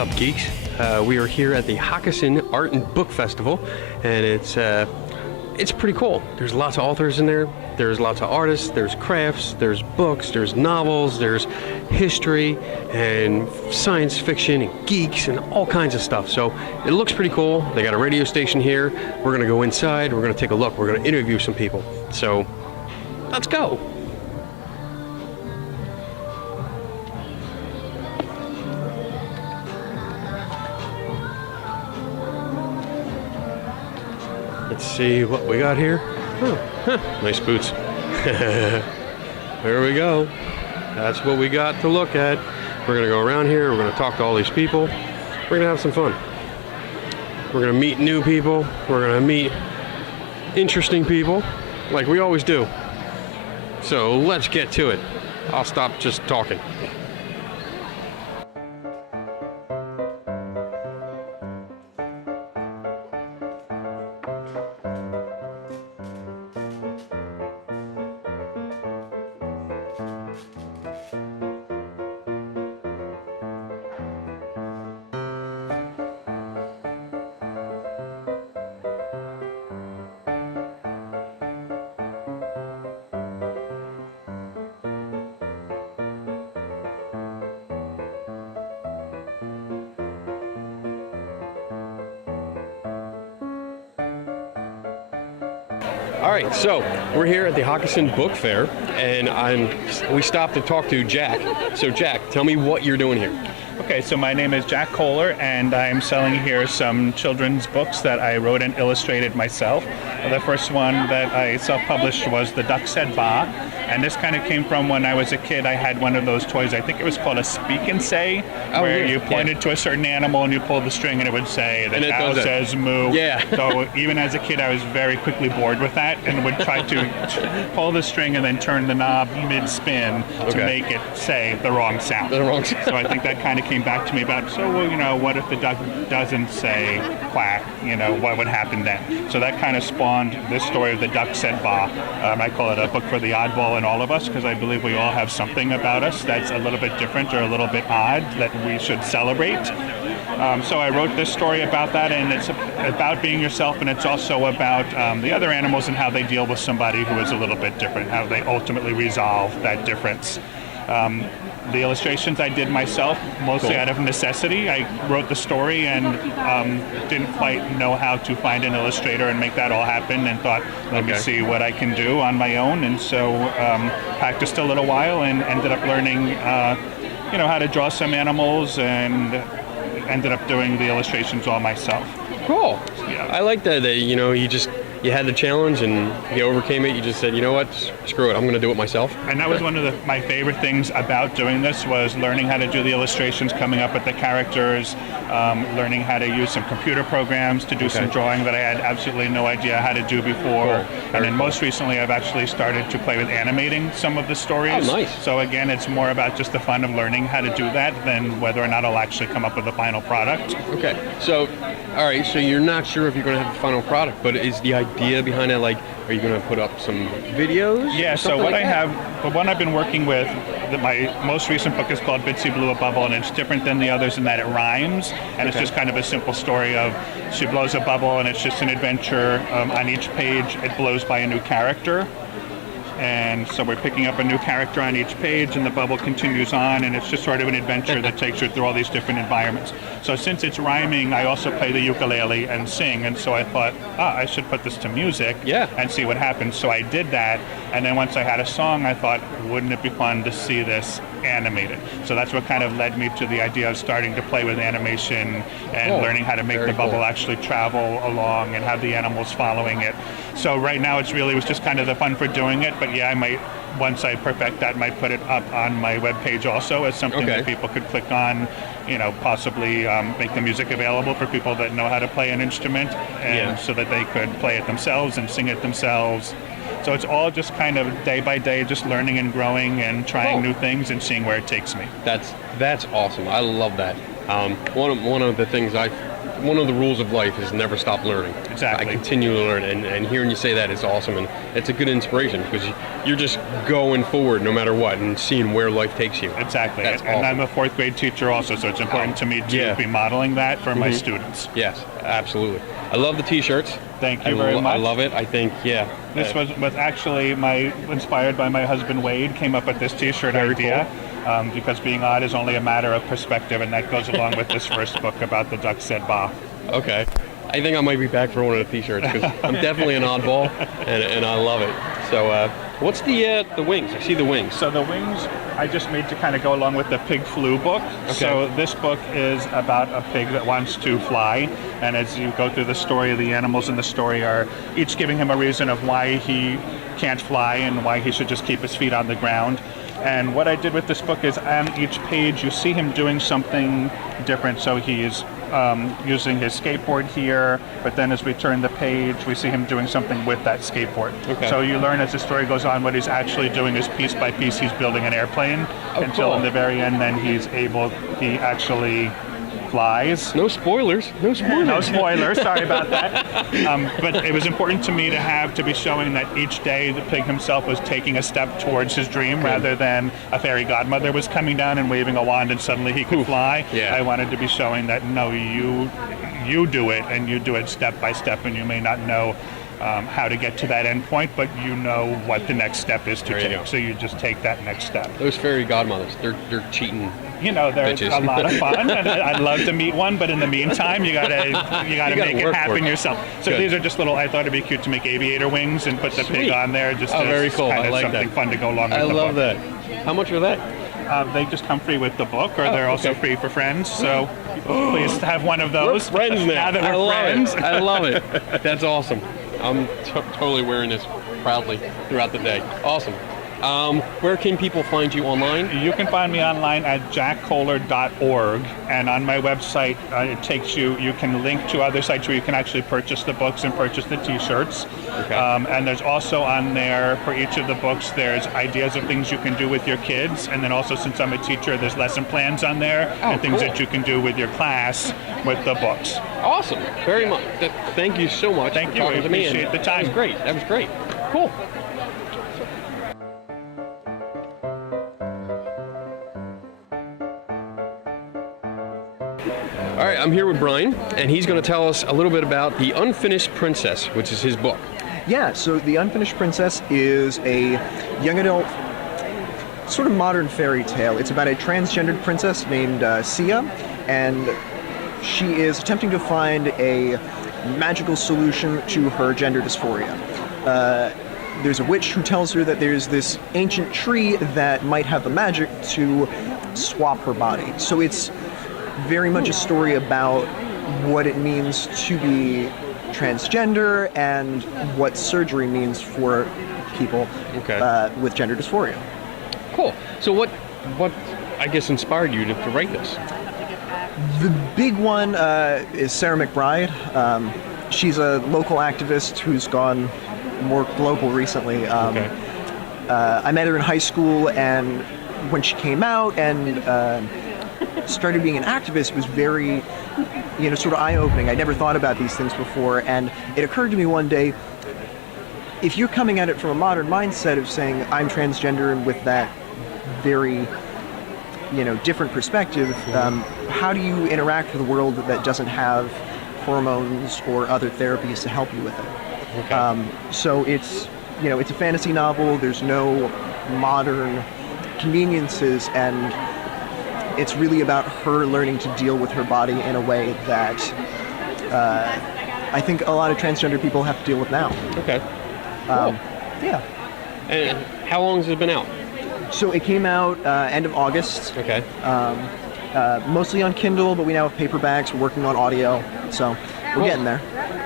up, geeks? We are here at the Hockessin Art and Book Festival, and it's pretty cool. There's lots of authors in there. There's lots of artists. There's crafts. There's books. There's novels. There's history and science fiction and geeks and all kinds of stuff. So it looks pretty cool. They got a radio station here. We're gonna go inside. We're gonna take a look. We're gonna interview some people. So let's go. Let's see what we got here. Oh, nice boots. There we go. That's what we got to look at. We're gonna go around here. We're gonna talk to all these people. We're gonna have some fun. We're gonna meet new people. We're gonna meet interesting people, like we always do. So let's get to it. I'll stop just talking. All right, so we're here at the Hockessin Book Fair, and we stopped to talk to Jack. So Jack, tell me what you're doing here. Okay, so my name is Jack Kohler, and I'm selling here some children's books that I wrote and illustrated myself. The first one that I self-published was The Duck Said Ba, and this kind of came from when I was a kid. I had one of those toys, I think it was called a Speak and Say, where you pointed to a certain animal and you pulled the string and it would say, the cow says moo. Yeah. So even as a kid, I was very quickly bored with that and would try to pull the string and then turn the knob mid-spin to make it say the wrong sound. The wrong sound. So I think that kind of came back to me about, what if the duck doesn't say quack, what would happen then? So that kind of spawned this story of The Duck Said Ba. I call it a book for the oddball in all of us, because I believe we all have something about us that's a little bit different or a little bit odd that we should celebrate. So I wrote this story about that, and it's about being yourself, and it's also about the other animals and how they deal with somebody who is a little bit different, how they ultimately resolve that difference. The illustrations I did myself, mostly out of necessity. I wrote the story and didn't quite know how to find an illustrator and make that all happen, and thought, let me see what I can do on my own. And so practiced a little while and ended up learning how to draw some animals, and ended up doing the illustrations all myself. Cool. Yeah. I like that you had the challenge and you overcame it. You just said, you know what, screw it, I'm going to do it myself. And that was one of my favorite things about doing this, was learning how to do the illustrations, coming up with the characters, learning how to use some computer programs to do some drawing that I had absolutely no idea how to do before. Cool. And then most recently I've actually started to play with animating some of the stories. Oh, nice. So again, it's more about just the fun of learning how to do that than whether or not I'll actually come up with a final product. Okay, so, all right, so you're not sure if you're going to have a final product, but is the idea behind it, like, are you going to put up some videos? Yeah, so what I have, the one I've been working with, my most recent book is called Bitsy Blew a Bubble, and it's different than the others in that it rhymes, and it's just kind of a simple story of she blows a bubble, and it's just an adventure. On each page, it blows by a new character. And so we're picking up a new character on each page, and the bubble continues on, and it's just sort of an adventure that takes you through all these different environments. So since it's rhyming, I also play the ukulele and sing, and so I thought, I should put this to music and see what happens. So I did that, and then once I had a song, I thought, wouldn't it be fun to see this animated? So that's what kind of led me to the idea of starting to play with animation and learning how to make the bubble actually travel along and have the animals following it. So right now it was just kind of the fun for doing it, but yeah, I might, once I perfect that, might put it up on my webpage also as something that people could click on, possibly make the music available for people that know how to play an instrument, and so that they could play it themselves and sing it themselves. So it's all just kind of day by day, just learning and growing and trying new things and seeing where it takes me. That's awesome. I love that. One of the things I one of the rules of life is never stop learning. Exactly. I continue to learn, and hearing you say that is awesome, and it's a good inspiration because you're just going forward no matter what and seeing where life takes you. Exactly. That's And awesome. I'm a 4th grade teacher also, so it's important to me to Yeah. be modeling that for my students. Yes, absolutely. I love the T-shirts. Thank you very much. I love it. I think, This was actually inspired by my husband Wade, came up with this T-shirt idea. Because being odd is only a matter of perspective, and that goes along with this first book about the duck said bah. Okay. I think I might be back for one of the T-shirts because I'm definitely an oddball, and I love it. So, what's the wings? I see the wings. So the wings I just made to kind of go along with the pig flu book. Okay. So this book is about a pig that wants to fly, and as you go through the story, the animals in the story are each giving him a reason of why he can't fly and why he should just keep his feet on the ground. And what I did with this book is on each page you see him doing something different. So he's using his skateboard here, but then as we turn the page, we see him doing something with that skateboard. Okay. So you learn as the story goes on what he's actually doing is piece by piece he's building an airplane until cool. in the very end then he actually flies. No spoilers. No spoilers. No spoilers, sorry about that. But it was important to me to be showing that each day the pig himself was taking a step towards his dream rather than a fairy godmother was coming down and waving a wand and suddenly he could fly. Yeah. I wanted to be showing that no, you do it, and you do it step by step, and you may not know how to get to that end point, but you know what the next step is to There you take. go. So you just take that next step. Those fairy godmothers, they're cheating. You know, they're Bitches. a lot of fun, and I'd love to meet one. But in the meantime, you gotta make it work for happen it. yourself. So Good. these are just little. I thought it'd be cute to make aviator wings and put the pig Sweet. on there. Just Oh, as very cool. kind I of like something that. fun to go along with I the love book. that. How much are that? They just come free with the book, or they're also okay. free for friends. So please have one of those. We're friends now. that I we're love friends. it. I love it. That's awesome. I'm totally wearing this proudly throughout the day. Awesome. Where can people find you online? You can find me online at jackkohler.org, and on my website it takes you can link to other sites where you can actually purchase the books and purchase the t-shirts. Okay. And there's also on there for each of the books there's ideas of things you can do with your kids, and then also since I'm a teacher there's lesson plans on there and things cool. that you can do with your class with the books. Awesome. Very much. Thank you so much Thank for you. I talking to me. appreciate the time. That was great. That was great. Cool. All right, I'm here with Brian, and he's going to tell us a little bit about The Unfinished Princess, which is his book. Yeah, so The Unfinished Princess is a young adult, sort of modern fairy tale. It's about a transgendered princess named Sia, and she is attempting to find a magical solution to her gender dysphoria. There's a witch who tells her that there's this ancient tree that might have the magic to swap her body. So it's very much a story about what it means to be transgender and what surgery means for people with gender dysphoria. Cool. So what I guess inspired you to write this? The big one is Sarah McBride. She's a local activist who's gone more global recently. I met her in high school, and when she came out and started being an activist, it was very, sort of eye-opening. I never thought about these things before, and it occurred to me one day, if you're coming at it from a modern mindset of saying, I'm transgender, and with that very, different perspective, how do you interact with a world that doesn't have hormones or other therapies to help you with it? Okay. So it's, it's a fantasy novel. There's no modern conveniences, and it's really about her learning to deal with her body in a way that I think a lot of transgender people have to deal with now. Okay. Cool. Yeah. And how long has it been out? So it came out end of August. Okay. Mostly on Kindle, but we now have paperbacks. We're working on audio, so we're getting there.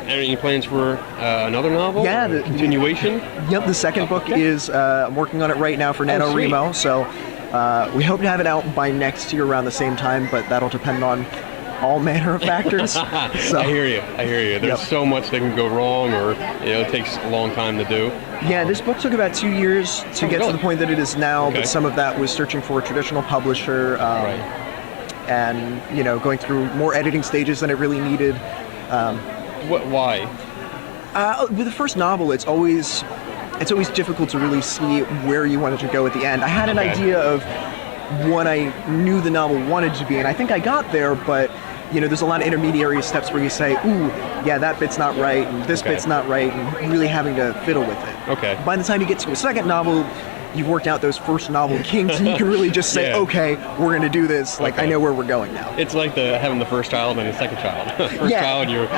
Any plans for another novel? Yeah, Or continuation? Yep, the second book is, I'm working on it right now for sweet. NaNoWriMo, so we hope to have it out by next year around the same time, but that'll depend on all manner of factors. So, I hear you. There's so much that can go wrong, or it takes a long time to do. Yeah, this book took about 2 years to get to really? the point that it is now, Okay. but some of that was searching for a traditional publisher. Right. and going through more editing stages than it really needed. Why? With the first novel, it's always difficult to really see where you wanted to go at the end. I had an idea of what I knew the novel wanted to be, and I think I got there, but there's a lot of intermediary steps where you say, ooh, yeah, that bit's not right, and this bit's not right, and really having to fiddle with it. Okay. By the time you get to a second novel, you've worked out those first novel kinks, and you can really just say, okay, we're going to do this. Like, I know where we're going now. It's like having the first child and the second child. First child, you're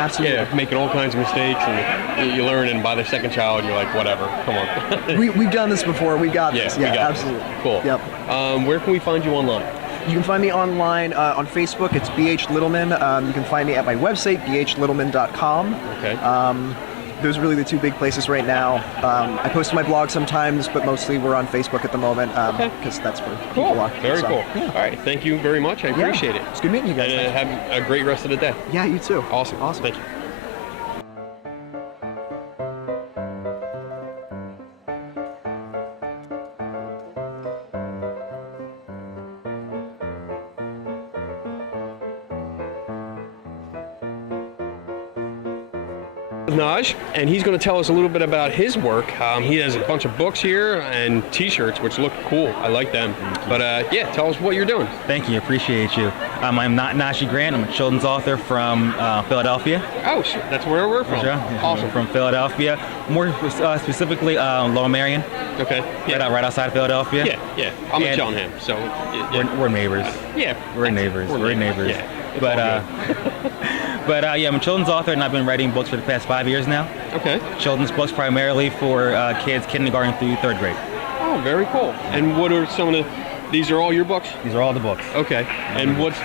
making all kinds of mistakes, and you learn, and by the second child, you're like, whatever, come on. We've done this before. We got this. Yeah, absolutely. This. Cool. Yep. Where can we find you online? You can find me online on Facebook. It's BH Littleman. You can find me at my website, bhlittleman.com. Okay. Those are really the two big places right now. I post to my blog sometimes, but mostly we're on Facebook at the moment because that's where people are. Very cool. Yeah. All right. Thank you very much. I appreciate it. It's good meeting you guys. And have a great rest of the day. Yeah, you too. Awesome. Thank you. Naj, and he's going to tell us a little bit about his work. He has a bunch of books here and t-shirts which look cool. I like them. But yeah, tell us what you're doing. Thank you, appreciate you. I'm not Nashi Grant. I'm a children's author from Philadelphia. Oh, sure. That's where we're from. Sure. Awesome. From Philadelphia, more specifically Lower Merion. Okay. Yeah. Right outside of Philadelphia. Yeah. I'm in Cheltenham, so we're neighbors. Yeah. We're neighbors. We're neighbors. Yeah. But yeah, I'm a children's author, and I've been writing books for the past 5 years now. Okay. Children's books primarily for kids kindergarten through 3rd grade. Oh, very cool. And what are some of the? These are all your books? These are all the books. Okay. And what's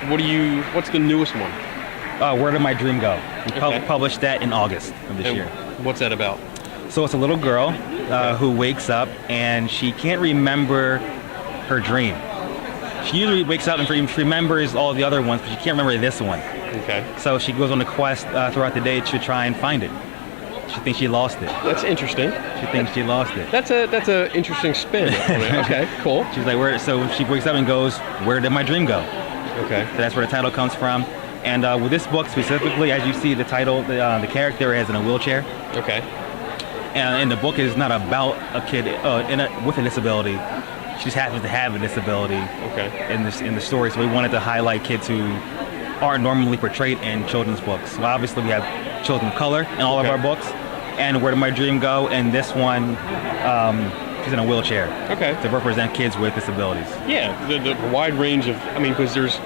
the newest one? Where Did My Dream Go? We published that in August of this year. What's that about? So it's a little girl who wakes up and she can't remember her dream. She usually wakes up and remembers all the other ones, but she can't remember this one. Okay. So she goes on a quest throughout the day to try and find it. She thinks she lost it. That's interesting. She thinks she lost it. That's a interesting spin. Okay, cool. She's like, where? So she wakes up and goes, "Where did my dream go?" Okay. So that's where the title comes from. And with this book specifically, as you see, the title, the character is in a wheelchair. Okay. And the book is not about a kid with a disability. She just happens to have a disability. Okay. In the story, so we wanted to highlight kids who aren't normally portrayed in children's books. So obviously we have children of color in all of our books, and Where Did My Dream Go? And this one, she's in a wheelchair. Okay. To represent kids with disabilities. Yeah, the wide range of, because there's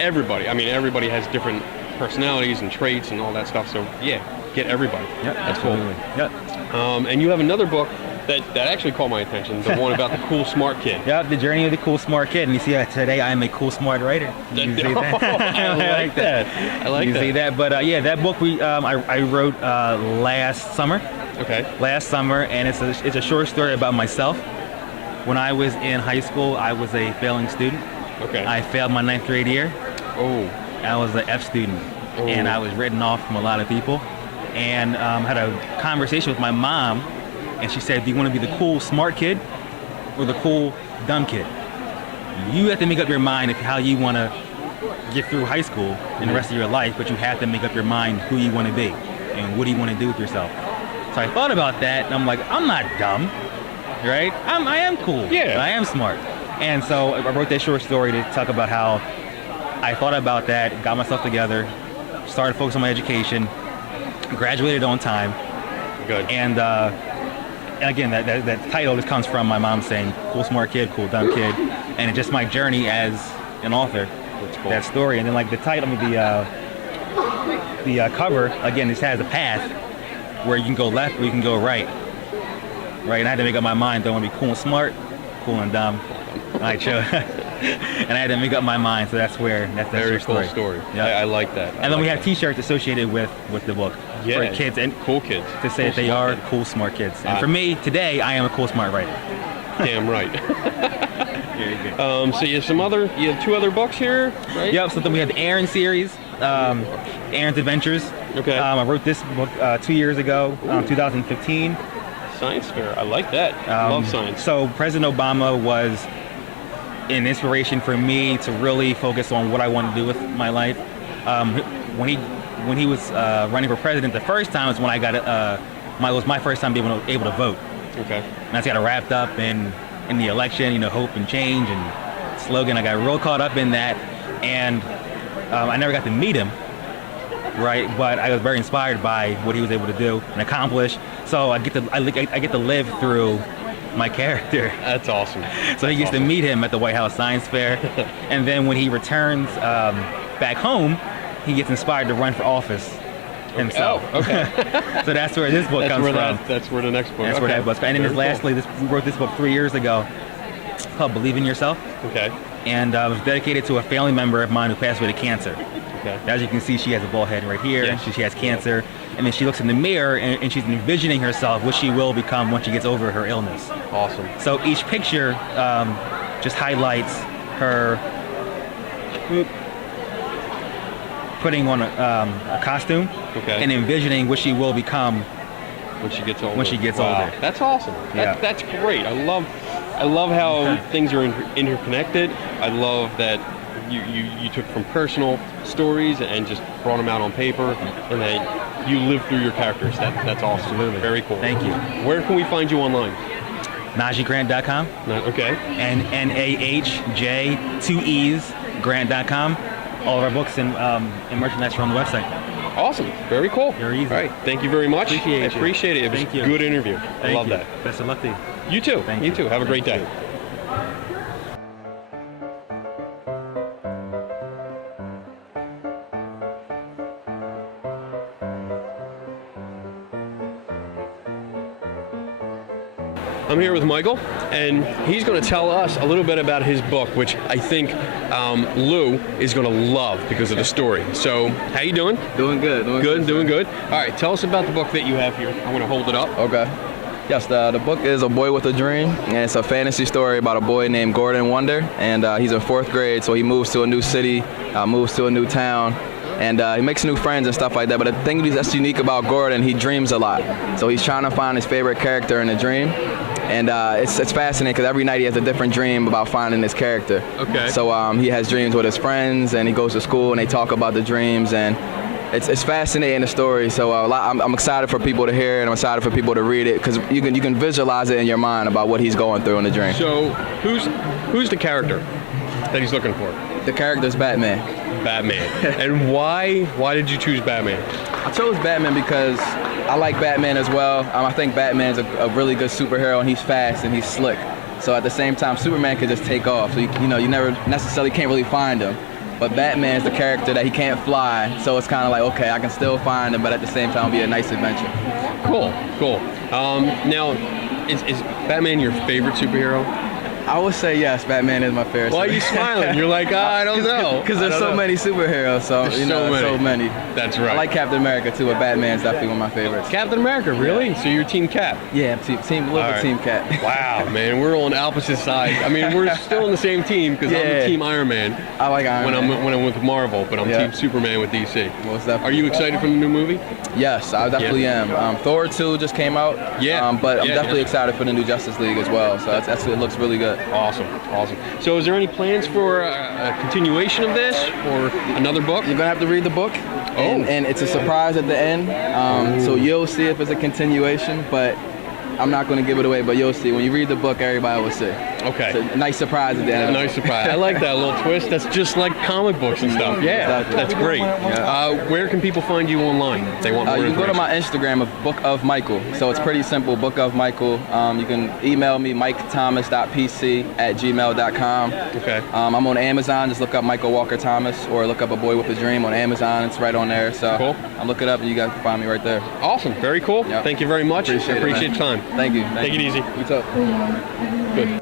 everybody. Everybody has different personalities and traits and all that stuff. So yeah, get everybody. Yeah, that's absolutely. cool. Yeah. And you have another book that actually caught my attention, the one about the cool smart kid. Yeah, the journey of the cool smart kid. And you see today I am a cool smart writer. You see that? I like that. I like you that. See that? But yeah, that book I wrote last summer. Okay. Last summer, and it's a short story about myself. When I was in high school, I was a failing student. Okay. I failed my 9th grade year. Oh. I was an F student, and I was written off from a lot of people. And had a conversation with my mom. And she said, do you want to be the cool, smart kid or the cool, dumb kid? You have to make up your mind of how you want to get through high school and the rest of your life, but you have to make up your mind who you want to be and what do you want to do with yourself. So I thought about that, and I'm like, I'm not dumb, right? I am cool. Yeah. I am smart. And so I wrote that short story to talk about how I thought about that, got myself together, started focusing on my education, graduated on time. Good. And again, that title just comes from my mom saying, cool smart kid, cool dumb kid. And it's just my journey as an author, cool. That story. And then like the title, the cover, again, this has a path where you can go left or you can go right. Right, and I had to make up my mind, do I want to be cool and smart, cool and dumb? I chose. And I had to make up my mind, so that's very cool story. Yeah, I like that. And then we have T-shirts associated with the book for kids and cool kids to say that they are cool, smart kids. And for me today, I am a cool, smart writer. Damn right. So you have 2 other books here, right? Yep. So then we have the Aaron series, Aaron's Adventures. Okay. I wrote this book 2 years ago, 2015. Science fair. I like that. Love science. So President Obama was an inspiration for me to really focus on what I want to do with my life. When he was running for president the first time was when I got it was my first time being able to vote. Okay. And I got wrapped up in the election, you know, hope and change and slogan. I got real caught up in that, and I never got to meet him, right? But I was very inspired by what he was able to do and accomplish. So I get to live through my character. That's awesome. So he gets to meet him at the White House Science Fair, and then when he returns back home, he gets inspired to run for office himself. Oh, okay. So that's where this book comes from. That's where the next book. That's where that book. And then lastly, we wrote this book 3 years ago called Believe in Yourself. Okay. And it was dedicated to a family member of mine who passed away to cancer. Okay. As you can see, she has a bald head right here. Yeah. She has cancer. And then she looks in the mirror and she's envisioning herself what she will become once she gets over her illness. Awesome. So each picture just highlights her putting on a costume and envisioning what she will become when she gets older. When she gets older. That's awesome. That's great. I love how things are interconnected. I love that you took from personal stories and just brought them out on paper, and that you live through your characters. That's awesome. Absolutely. Very cool. Thank you. Where can we find you online? NajihGrant.com. Okay. And NAHJ2Es Grant.com. All of our books and merchandise are on the website. Awesome. Very cool. Very easy. All right. Thank you very much. Appreciate it. It was Thank you. a good interview. I love that. Best of luck to you. You too. Thank you you. too. Have a great day. I'm here with Michael, and he's going to tell us a little bit about his book, which I think Lou is going to love because of the story. So, how you doing? Doing good. Doing good. All right, tell us about the book that you have here. I'm going to hold it up. Okay. Yes, the book is A Boy with a Dream, and it's a fantasy story about a boy named Gordon Wonder, and he's in 4th grade, so he moves to a new city, moves to a new town, and he makes new friends and stuff like that. But the thing that's unique about Gordon, he dreams a lot. So he's trying to find his favorite character in a dream. And it's fascinating because every night he has a different dream about finding his character. Okay. So he has dreams with his friends, and he goes to school, and they talk about the dreams, and it's fascinating, the story. So I'm excited for people to hear it, and I'm excited for people to read it because you can visualize it in your mind about what he's going through in the dream. So who's the character that he's looking for? The character's Batman. Batman. And why did you choose Batman? I chose Batman because I like Batman as well. I think Batman is a really good superhero, and he's fast and he's slick. So at the same time, Superman could just take off. So you never necessarily can't really find him. But Batman is the character that he can't fly. So it's kind of like, okay, I can still find him, but at the same time, it'll be a nice adventure. Cool. Now, is Batman your favorite superhero? I would say yes, Batman is my favorite. Why are you smiling? You're like, I don't know. Because there's so many superheroes, so so many. That's right. I like Captain America too, but Batman's definitely one of my favorites. Captain America, really? So you're Team Cap? Yeah, team Cap. Wow, man, we're on opposite sides. I mean, we're still on the same team because I'm Team Iron Man. I like Iron Man. When I'm with Marvel, but I'm Team Superman with DC. Most definitely. Are you excited for the new movie? Yes, I definitely am. Thor 2 just came out. But I'm definitely excited for the new Justice League as well. So it looks really good. Awesome. So is there any plans for a continuation of this or another book? You're going to have to read the book. And it's a surprise at the end. So you'll see if it's a continuation, but I'm not going to give it away, but you'll see. When you read the book, everybody will see. Okay. It's a nice surprise at the end. A nice surprise. I like that little twist. That's just like comic books and stuff. Yeah, that's great. Where can people find you online if they want more You can go to my information? Instagram of Book of Michael. So it's pretty simple, Book of Michael. You can email me, mikethomas.pc@gmail.com. Okay. I'm on Amazon. Just look up Michael Walker Thomas or look up A Boy with a Dream on Amazon. It's right on there. So cool. Look it up and you guys can find me right there. Awesome. Very cool. Yep. Thank you very much. Appreciate your time. Thank you. Take it easy. You too. Good.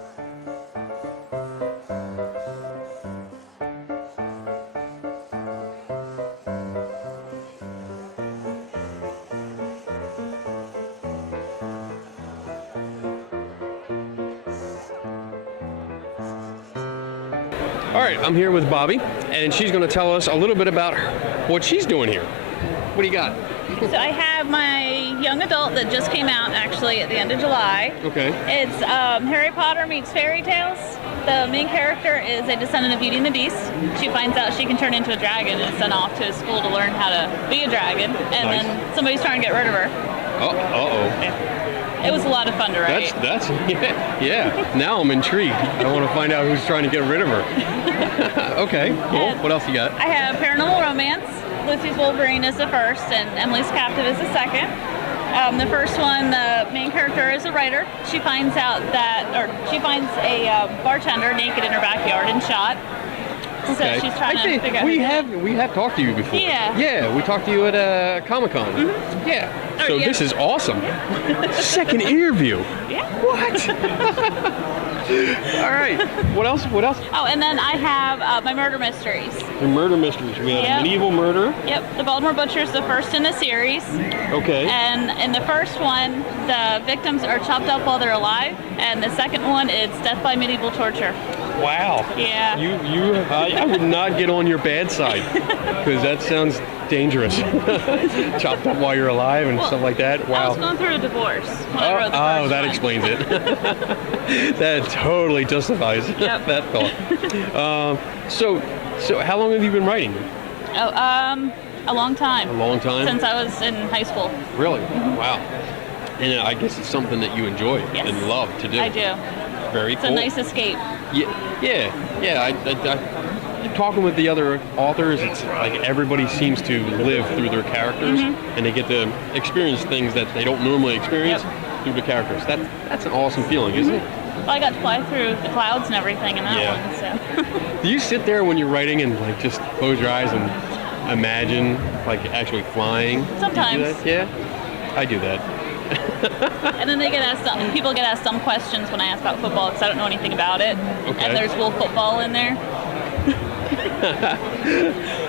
All right, I'm here with Bobby, and she's going to tell us a little bit about what she's doing here. What do you got? So I have my young adult that just came out actually at the end of July. Okay. It's Harry Potter meets fairy tales. The main character is a descendant of Beauty and the Beast. She finds out she can turn into a dragon and is sent off to school to learn how to be a dragon. And Nice. then somebody's trying to get rid of her. Uh-oh. It was a lot of fun to write. That's yeah. Now I'm intrigued. I want to find out who's trying to get rid of her. Okay, cool. And What else you got? I have Paranormal Romance. Lucy's Wolverine is the first, and Emily's Captive is the second. The first one, the main character is a writer. She finds out she finds a bartender naked in her backyard and shot. Okay. So she's trying I to think figure out we have talked to you before. Yeah. Yeah, we talked to you at Comic-Con. Mm-hmm. Yeah. Oh, So yeah. this is awesome. Second interview. Yeah. What? All right. What else? What else? Oh, and then I have my murder mysteries. The murder mysteries. We have Yep. medieval murder. Yep, the Baltimore Butcher is the first in the series. Okay. And in the first one, the victims are chopped up while they're alive. And the second one, it's death by medieval torture. Wow. Yeah. I would not get on your bad side because that sounds dangerous. Chopped up while you're alive and stuff like that. I Wow. was going through a divorce when I wrote the first that one. explains it. That totally justifies Yep. that thought. So how long have you been writing? Oh, a long time. A long time? Since I was in high school. Really? Wow. And I guess it's something that you enjoy Yes. and love to do. I do. Very It's cool. a nice escape. Yeah. Talking with the other authors, it's like everybody seems to live through their characters, and they get to experience things that they don't normally experience through the characters. That's an awesome feeling, isn't it? Well, I got to fly through the clouds and everything in that Yeah. one. So. Do you sit there when you're writing and like just close your eyes and imagine like actually flying? Sometimes. You do that? Yeah, I do that. And then people get asked dumb questions when I ask about football because I don't know anything about it. Okay. And there's wolf football in there.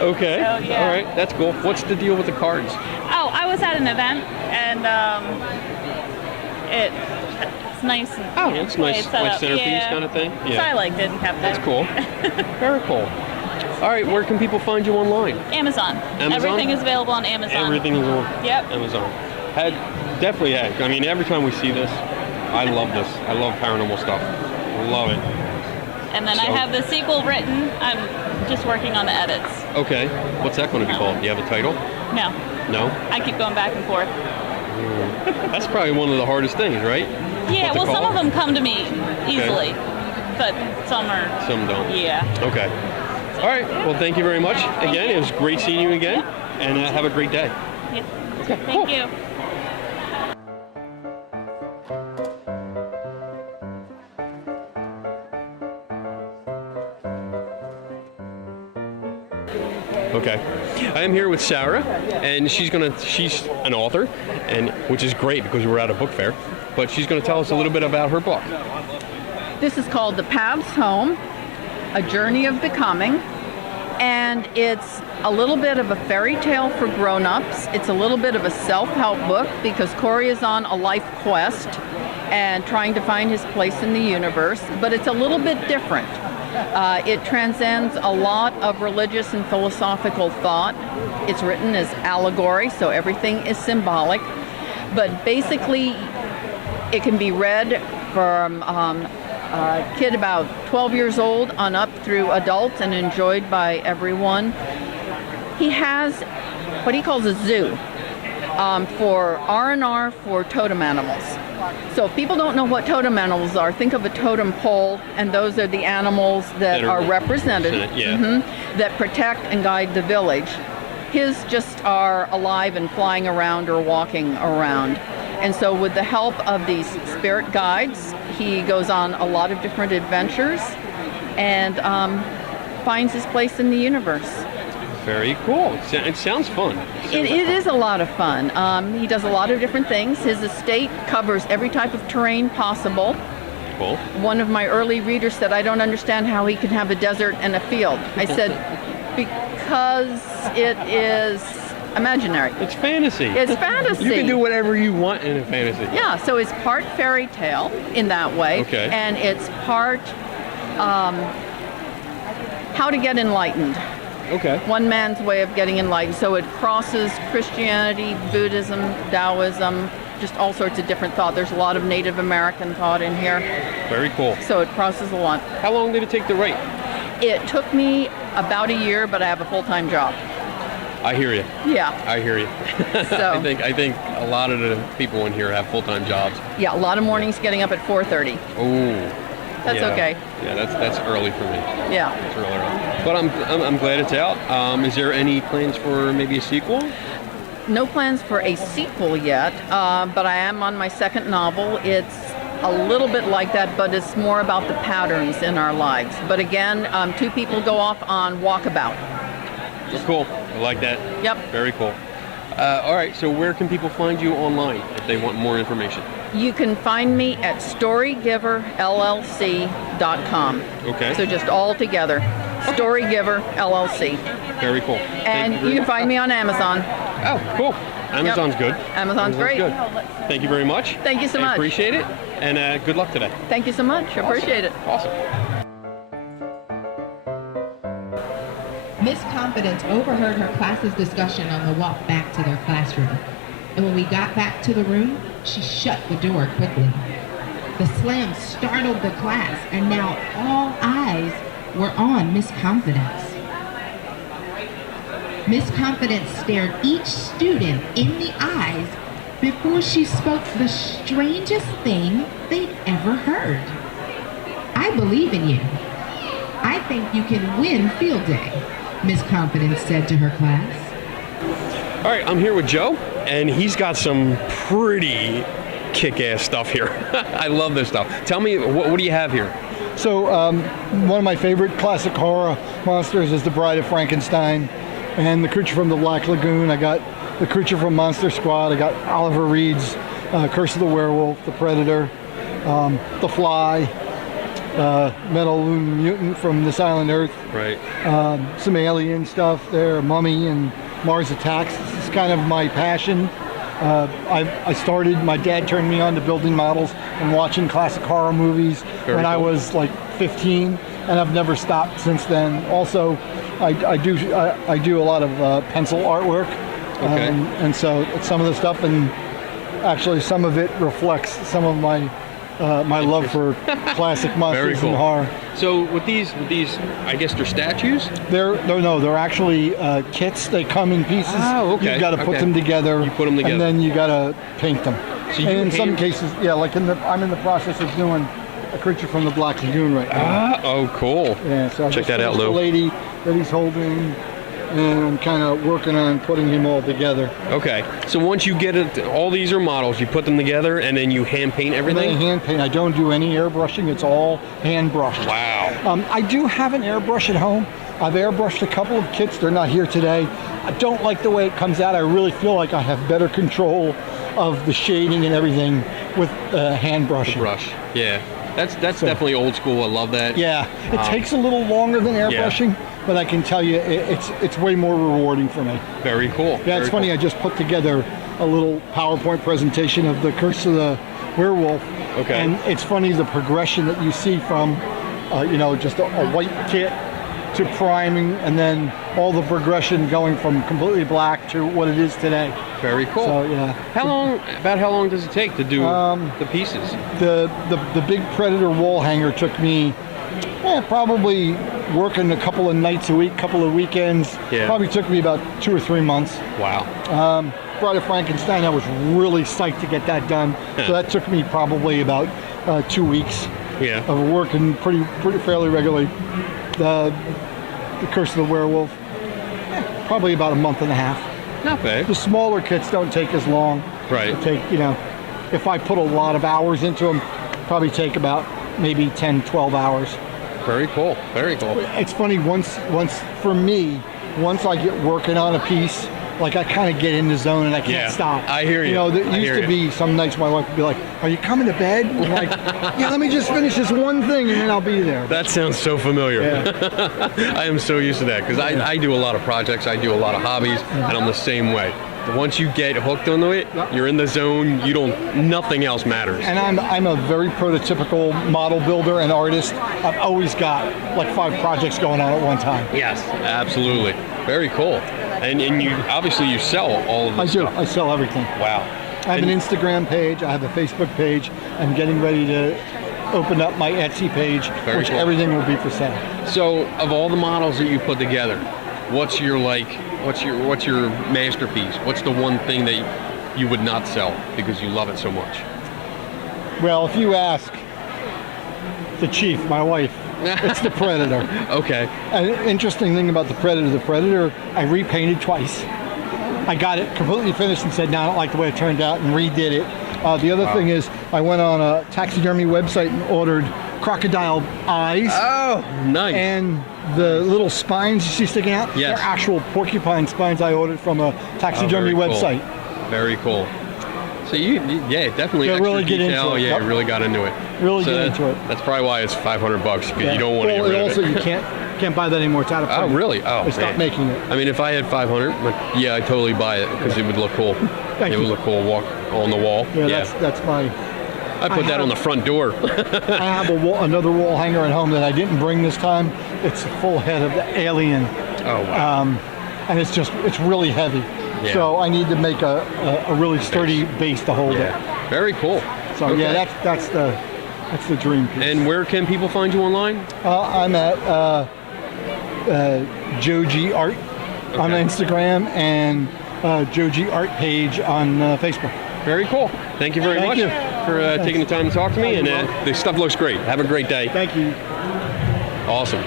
Okay. So, yeah. All right, that's cool. What's the deal with the cards? Oh, I was at an event and it's nice. And, Oh, you know, it's the way nice, it's set like up. centerpiece Yeah. kind of thing. So I liked it and kept That's it. cool. Very cool. All right, where can people find you online? Amazon. Amazon? Everything is available on Amazon. Everything is on Yep. Amazon. Definitely. I mean, every time we see this, I love this. I love paranormal stuff. Love it. And then I So- have the sequel written. I'm just working on the edits. Okay. What's that going to be called? Do you have a title? No, No? I keep going back and forth. That's probably one of the hardest things, right? Yeah, What to well, some call of it? them come to me easily, but some are. Some don't. Yeah. Okay. All right. Well, thank you very much. Again, it was great seeing you again, and have a great day. Yeah. Okay. Thank you. Okay. I am here with Sarah, and she's an author, and which is great because we're at a book fair. But she's going to tell us a little bit about her book. This is called The Paths Home, A Journey of Becoming, and it's a little bit of a fairy tale for grown-ups. It's a little bit of a self-help book because Corey is on a life quest and trying to find his place in the universe, but it's a little bit different. It transcends a lot of religious and philosophical thought. It's written as allegory, so everything is symbolic, but basically it can be read from a kid about 12 years old on up through adults and enjoyed by everyone. He has what he calls a zoo for R&R for totem animals. So if people don't know what totem animals are, think of a totem pole, and those are the animals that are represented, Yeah. that protect and guide the village. His just are alive and flying around or walking around. And so with the help of these spirit guides, he goes on a lot of different adventures and finds his place in the universe. Very cool. It sounds fun. It is a lot of fun. He does a lot of different things. His estate covers every type of terrain possible. Cool. One of my early readers said, I don't understand how he can have a desert and a field. I said, because it is imaginary. It's fantasy. It's fantasy. You can do whatever you want in a fantasy. Yeah, so it's part fairy tale in that way. Okay. And it's part how to get enlightened. Okay. One man's way of getting enlightened. So it crosses Christianity, Buddhism, Taoism, just all sorts of different thought. There's a lot of Native American thought in here, Very cool. so it crosses a lot. How long did it take to write? It took me about a year, but I have a full-time job. I hear you. Yeah. I hear you. So I think a lot of the people in here have full-time jobs. yeah, a lot of mornings getting up at 4:30. Oh. That's yeah. okay. Yeah, that's early for me. Yeah. It's real early. But I'm glad it's out. Is there any plans for maybe a sequel? No plans for a sequel yet, but I am on my second novel. It's a little bit like that, but it's more about the patterns in our lives. But again, two people go off on walkabout. Cool. I like that. Yep. Very cool. All right. So where can people find you online if they want more information? You can find me at storygiverllc.com. Okay. So just all together, Storygiver LLC. Very cool. And Thank you you can find me on Amazon. Oh, cool. Amazon's good. Amazon's great. Good. Thank you very much. Thank you so I much. appreciate it. And good luck today. Thank you so much. I appreciate it. Awesome. Miss Confidence overheard her class's discussion on the walk back to their classroom. And when we got back to the room, she shut the door quickly. The slam startled the class, and now all eyes were on Miss Confidence. Miss Confidence stared each student in the eyes before she spoke the strangest thing they'd ever heard. I believe in you. I think you can win field day, Miss Confidence said to her class. All right, I'm here with Joe, and he's got some pretty kick-ass stuff here. I love this stuff. Tell me, what do you have here? So one of my favorite classic horror monsters is the Bride of Frankenstein and the creature from the Black Lagoon. I got the creature from Monster Squad. I got Oliver Reed's Curse of the Werewolf, the Predator, the Fly, Metal Mutant from This Island Earth. Right. Some alien stuff there, Mummy and Mars Attacks. This is kind of my passion. I started, my dad turned me on to building models and watching classic horror movies Very when I cool. was like 15, and I've never stopped since then. Also, I do a lot of pencil artwork, Okay. and so some of the stuff, and actually some of it reflects some of my love for classic monsters cool. and horror. So with these, I guess they're statues. They're actually kits. They come in pieces. Oh, okay, You've got to put okay. them together. You put them together. and then you got to paint them. So you and in some hand- cases, yeah, like I'm in the process of doing a creature from the Black Lagoon right now. Oh, cool. Yeah, so I Check just that out, finished Lou. the lady that he's holding, and I'm kind of working on putting him all together. Okay. So once you get it, all these are models. You put them together, and then you hand paint And then everything. hand paint. I don't do any airbrushing. It's all hand brushed. Wow. I do have an airbrush at home. I've airbrushed a couple of kits. They're not here today. I don't like the way it comes out. I really feel like I have better control of the shading and everything with hand brushing. Brush. Yeah. That's definitely old school. I love that. Yeah, it takes a little longer than yeah. airbrushing, but I can tell you it's way more rewarding for me. Very cool. Yeah, it's funny. I just put together a little PowerPoint presentation of the Curse of the Werewolf. Okay. And it's funny the progression that you see from, just a white kit to priming, and then all the progression going from completely black to what it is today. Very cool. So yeah. About how long does it take to do the pieces? The big Predator wall hanger took me probably working a couple of nights a week, couple of weekends. Yeah. Probably took me about 2 or 3 months. Wow. Bride of Frankenstein, I was really psyched to get that done. So that took me probably about 2 weeks Yeah. of working pretty fairly regularly. The Curse of the Werewolf, probably about a month and a half. Not bad. The smaller kits don't take as long. Right. They take, if I put a lot of hours into them, probably take about maybe 10, 12 hours. Very cool. Very cool. It's funny, once for me, once I get working on a piece, like I kind of get in the zone and I can't Yeah, stop. I hear you. There I used hear to you. be some nights my wife would be like, "Are you coming to bed?" And I'm like, "Yeah, let me just finish this one thing and then I'll be there." That sounds so familiar. Yeah. I am so used to that because I do a lot of projects. I do a lot of hobbies, and I'm the same way. Once you get hooked onto it, you're in the zone. Nothing else matters. And I'm a very prototypical model builder and artist. I've always got like 5 projects going on at one time. Yes, absolutely. Very cool. And you obviously you sell all of I this do. stuff. I sell everything. Wow. I have an Instagram page. I have a Facebook page. I'm getting ready to open up my Etsy page, Very which cool. everything will be for sale. So, of all the models that you put together, what's your masterpiece? What's the one thing that you would not sell because you love it so much? Well, if you ask the chief, my wife, it's the Predator. Okay. An interesting thing about the Predator, I repainted twice. I got it completely finished and said, no, I don't like the way it turned out, and redid it. The other thing is, I went on a taxidermy website and ordered crocodile eyes. Oh, nice. And the little spines you see sticking out, yes. they're actual porcupine spines I ordered from a taxidermy very website. Cool. Very cool. So yeah, definitely. Yeah, extra really get detail. into it. Yeah, Yep. you really got into it. Really so get into it. That's probably why it's $500 because you don't want to get Well, rid also of it. you can't buy that anymore. It's out of print. Oh, really? Oh, They stopped man. making it. I mean, if I had 500, yeah, I'd totally buy it because it would look cool. Thank it you. would look cool walk on the wall. Yeah, that's my. I put that on the front door. I have another wall hanger at home that I didn't bring this time. It's a full head of the alien. Oh wow. And it's really heavy. Yeah. So I need to make a really sturdy base to hold it. Very cool. So Okay. yeah, that's the dream piece. And where can people find you online? I'm at Joe G Art on Instagram and Joe G Art page on Facebook. Very cool. Thank you very Thank much you. for taking the time to talk to me. You're And welcome. the stuff looks great. Have a great day. Thank you. Awesome.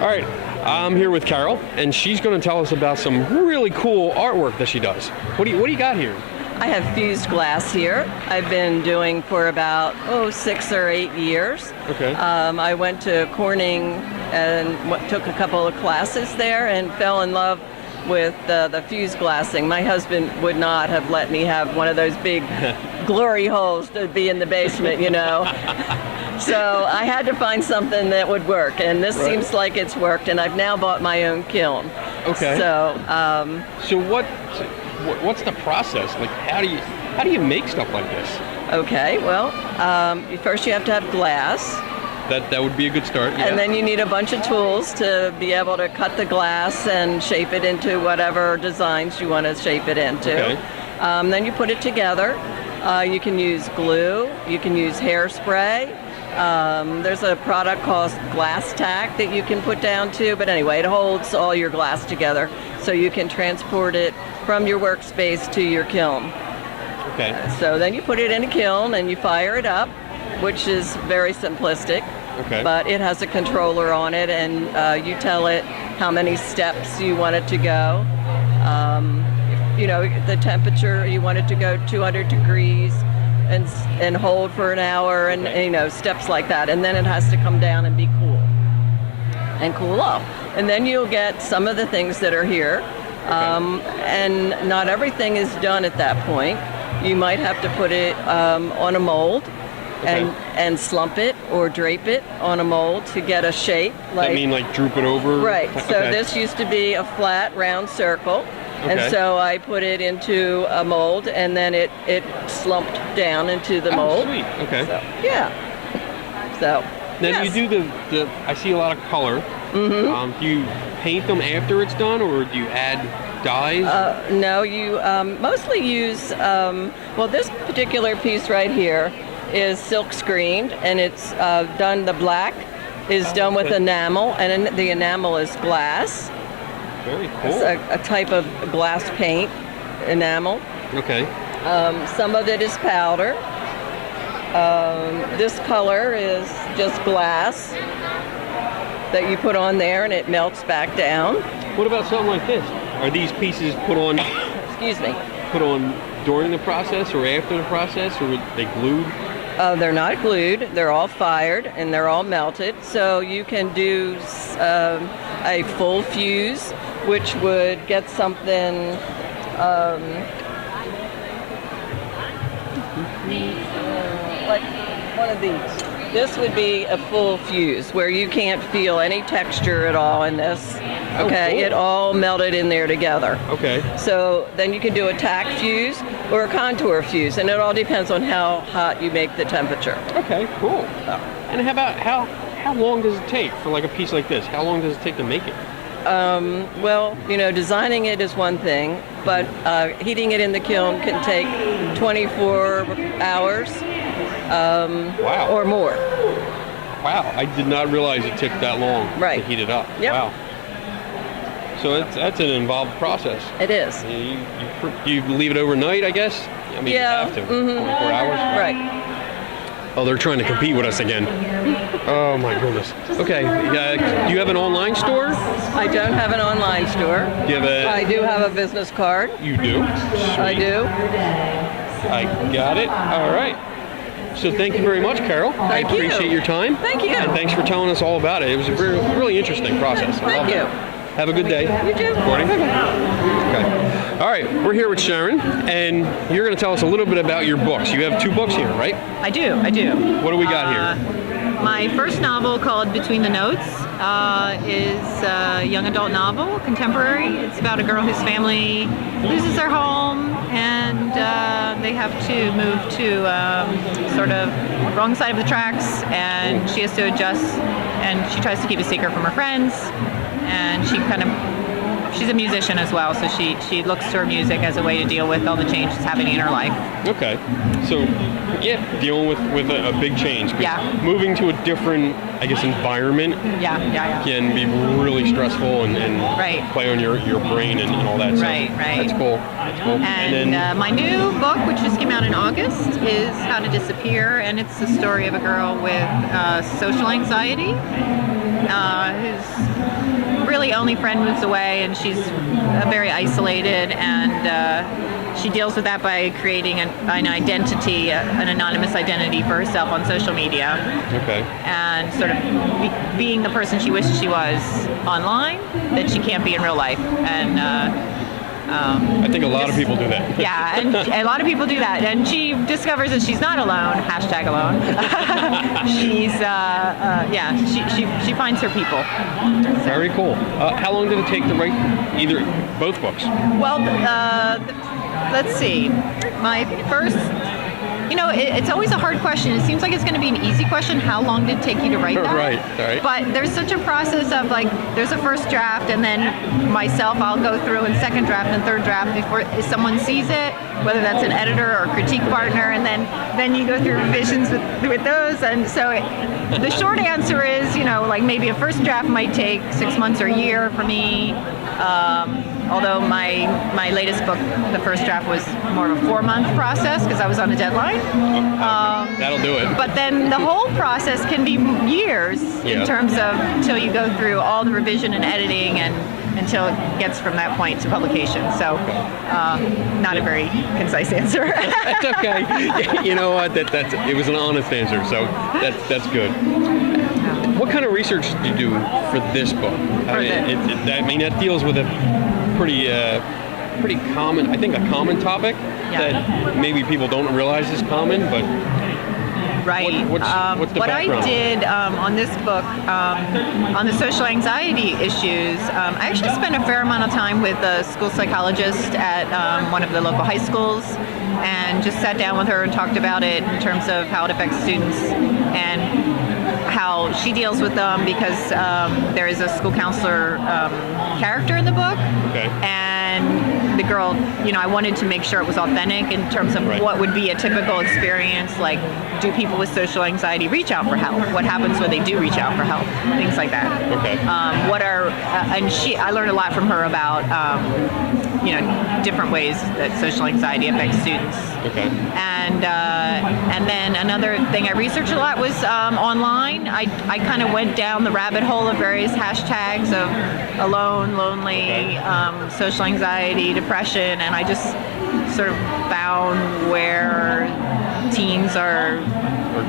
All right, I'm here with Carol, and she's going to tell us about some really cool artwork that she does. What do you got here? I have fused glass here. I've been doing for about 6 or 8 years. Okay. I went to Corning and took a couple of classes there and fell in love with the fused glassing. My husband would not have let me have one of those big glory holes to be in the basement, you know. So I had to find something that would work, and this seems like it's worked, and I've now bought my own kiln. Okay. So what's the process? Like, how do you make stuff like this? okay, well, first you have to have glass. That would be a good start. Yeah. And then you need a bunch of tools to be able to cut the glass and shape it into whatever designs you want to shape it into. Okay. Then you put it together. You can use glue. You can use hairspray. There's a product called glass tack that you can put down too. But anyway, it holds all your glass together so you can transport it from your workspace to your kiln. Okay. So then you put it in a kiln and you fire it up, which is very simplistic. Okay. But it has a controller on it, and you tell it how many steps you want it to go. The temperature, you want it to go 200 degrees and hold for an hour, and steps like that. And then it has to come down and be cool and cool off. And then you'll get some of the things that are here. And not everything is done at that point. You might have to put it on a mold. Okay. And slump it or drape it on a mold to get a shape. That mean like droop it over? Right. So Okay. this used to be a flat round circle. And Okay. so I put it into a mold, and then it slumped down into the mold. Oh, sweet. Okay. So, yeah. So. Now yes. do you do the I see a lot of color. Mm-hmm. Do you paint them after it's done, or do you add dyes? No, you mostly use, this particular piece right here is silk screened, and it's done, the black is done with enamel, and the enamel is glass. Very cool. It's a type of glass paint, enamel. Okay. Some of it is powder. This color is just glass that you put on there, and it melts back down. What about something like this? Are these pieces put on Excuse me. during the process or after the process, or are they glued? They're not glued. They're all fired, and they're all melted. So you can do a full fuse, which would get something like one of these. This would be a full fuse where you can't feel any texture at all in this. Okay, cool. It all melted in there together. Okay. So then you can do a tack fuse or a contour fuse, and it all depends on how hot you make the temperature. Okay, cool. And how How long does it take for like a piece like this? How long does it take to make it? Well, designing it is one thing, but heating it in the kiln can take 24 hours Wow. or more. Wow, I did not realize it took that long Right. to heat it up. Yep. Wow. So that's an involved process. It is. You leave it overnight, I guess? I mean, Yeah. you have to. 24 hours? Right. Oh, they're trying to compete with us again. Oh, my goodness. Okay, do you have an online store? I don't have an online store. Do you have I do have a business card. You do? I Sweet. do. I got it. All right. So thank you very much, Carol. I Thank you. appreciate your time. Thank you. And thanks for telling us all about it. It was a really interesting process. I Thank loved you. it. Have a good day. You too. Recording? Okay. All right, we're here with Sharon, and you're going to tell us a little bit about your books. You have 2 books here, right? I do. What do we got here? My first novel, called Between the Notes, is a young adult novel, contemporary. It's about a girl whose family loses their home, and they have to move to sort of wrong side of the tracks, and she has to adjust, and she tries to keep a secret from her friends, and she's a musician as well, so she looks to her music as a way to deal with all the changes happening in her life. Okay. So, yeah, dealing with a big change. 'Cause Yeah. moving to a different, I guess, environment Yeah. can be really stressful and Right. play on your brain and all that. So Right. That's cool. That's cool. And then, my new book, which just came out in August, is How to Disappear, and it's the story of a girl with social anxiety whose really only friend moves away, and she's very isolated, and she deals with that by creating an identity, an anonymous identity for herself on social media, okay. and sort of being the person she wishes she was online, that she can't be in real life. And I think a lot of people do that. yeah, and a lot of people do that. And she discovers that she's not alone, hashtag alone. She's, she finds her people. Very cool. How long did it take to write both books? Well, let's see. My first, it's always a hard question. It seems like it's going to be an easy question. How long did it take you to write that? Right. But there's such a process of there's a first draft, and then myself, I'll go through and second draft and third draft before someone sees it, whether that's an editor or critique partner, and then you go through revisions with those. And so the short answer is, maybe a first draft might take 6 months or a year for me. Although my latest book, the first draft, was more of a 4-month process because I was on a deadline. That'll do it. But then the whole process can be years in terms of until you go through all the revision and editing and until it gets from that point to publication. So not a very concise answer. That's okay. You know what? It was an honest answer, so that's good. What kind of research did you do for this book? That deals with a pretty common, I think a common topic that maybe people don't realize is common, but right. What's the what background? I did on this book, on the social anxiety issues, I actually spent a fair amount of time with a school psychologist at one of the local high schools, and just sat down with her and talked about it in terms of how it affects students and how she deals with them, because there is a school counselor character in the book. Okay. And the girl, I wanted to make sure it was authentic in terms of what would be a typical experience. Like, do people with social anxiety reach out for help? What happens when they do reach out for help? Things like that. Okay. I learned a lot from her about, different ways that social anxiety affects students. Okay. And then another thing I researched a lot was online. I kind of went down the rabbit hole of various hashtags of alone, lonely, social anxiety, depression, and I just sort of found where teens are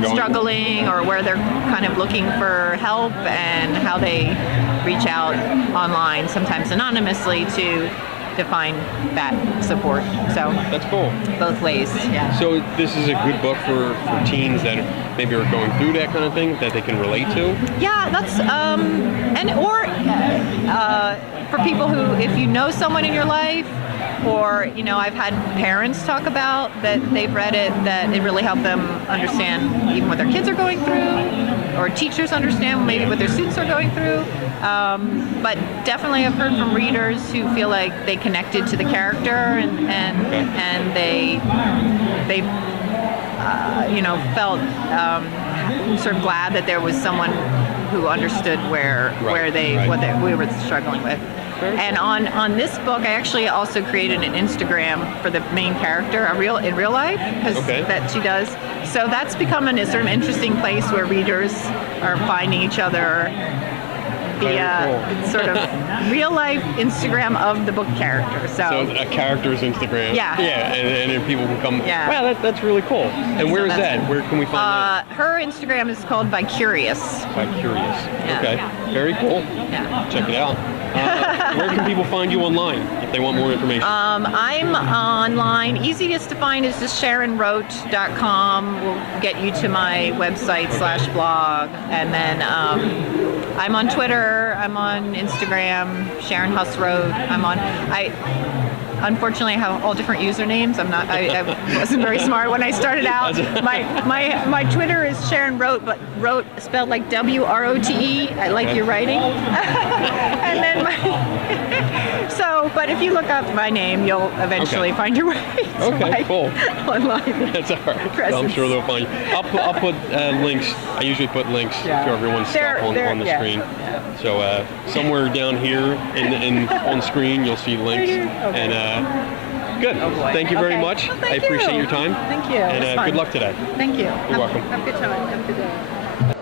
struggling or where they're kind of looking for help, and how they reach out online, sometimes anonymously, to find that support. So that's cool. Both ways, yeah. So this is a good book for teens that maybe are going through that kind of thing that they can relate to? Yeah, that's for people who, if you know someone in your life, or I've had parents talk about that they've read it, that it really helped them understand even what their kids are going through. or teachers understand maybe what their students are going through. But definitely I've heard from readers who feel like they connected to the character and they felt sort of glad that there was someone who understood what we were struggling with. And on this book, I actually also created an Instagram for the main character, in real life, that she does. So that's become a sort of interesting place where readers are finding each other via sort of real life Instagram of the book character. So a character's Instagram. Yeah. Yeah, and then people can come. Yeah. Wow, that's really cool. And where is that? Where can we find that? Her Instagram is called By Curious. By Curious. Yeah. Okay. Very cool. Yeah. Check it out. Where can people find you online if they want more information? I'm online. Easiest to find is just SharonWrote.com. Will get you to my website /blog. And then I'm on Twitter. I'm on Instagram. Sharon Huss Wrote. Unfortunately, I have all different usernames. I wasn't very smart when I started out. My Twitter is Sharon Wrote, but Wrote spelled like WROTE. I like your writing. And then but if you look up my name, you'll eventually find your way to my cool. online. That's all right. presence. I'm sure they'll find you. I'll put links. I usually put links to everyone's stuff on the screen. So somewhere down here on the screen, you'll see links. And good. Thank you very much. Well, I appreciate your time. Thank you. And good luck today. Thank you. You're welcome. Have a good time. Have a good day.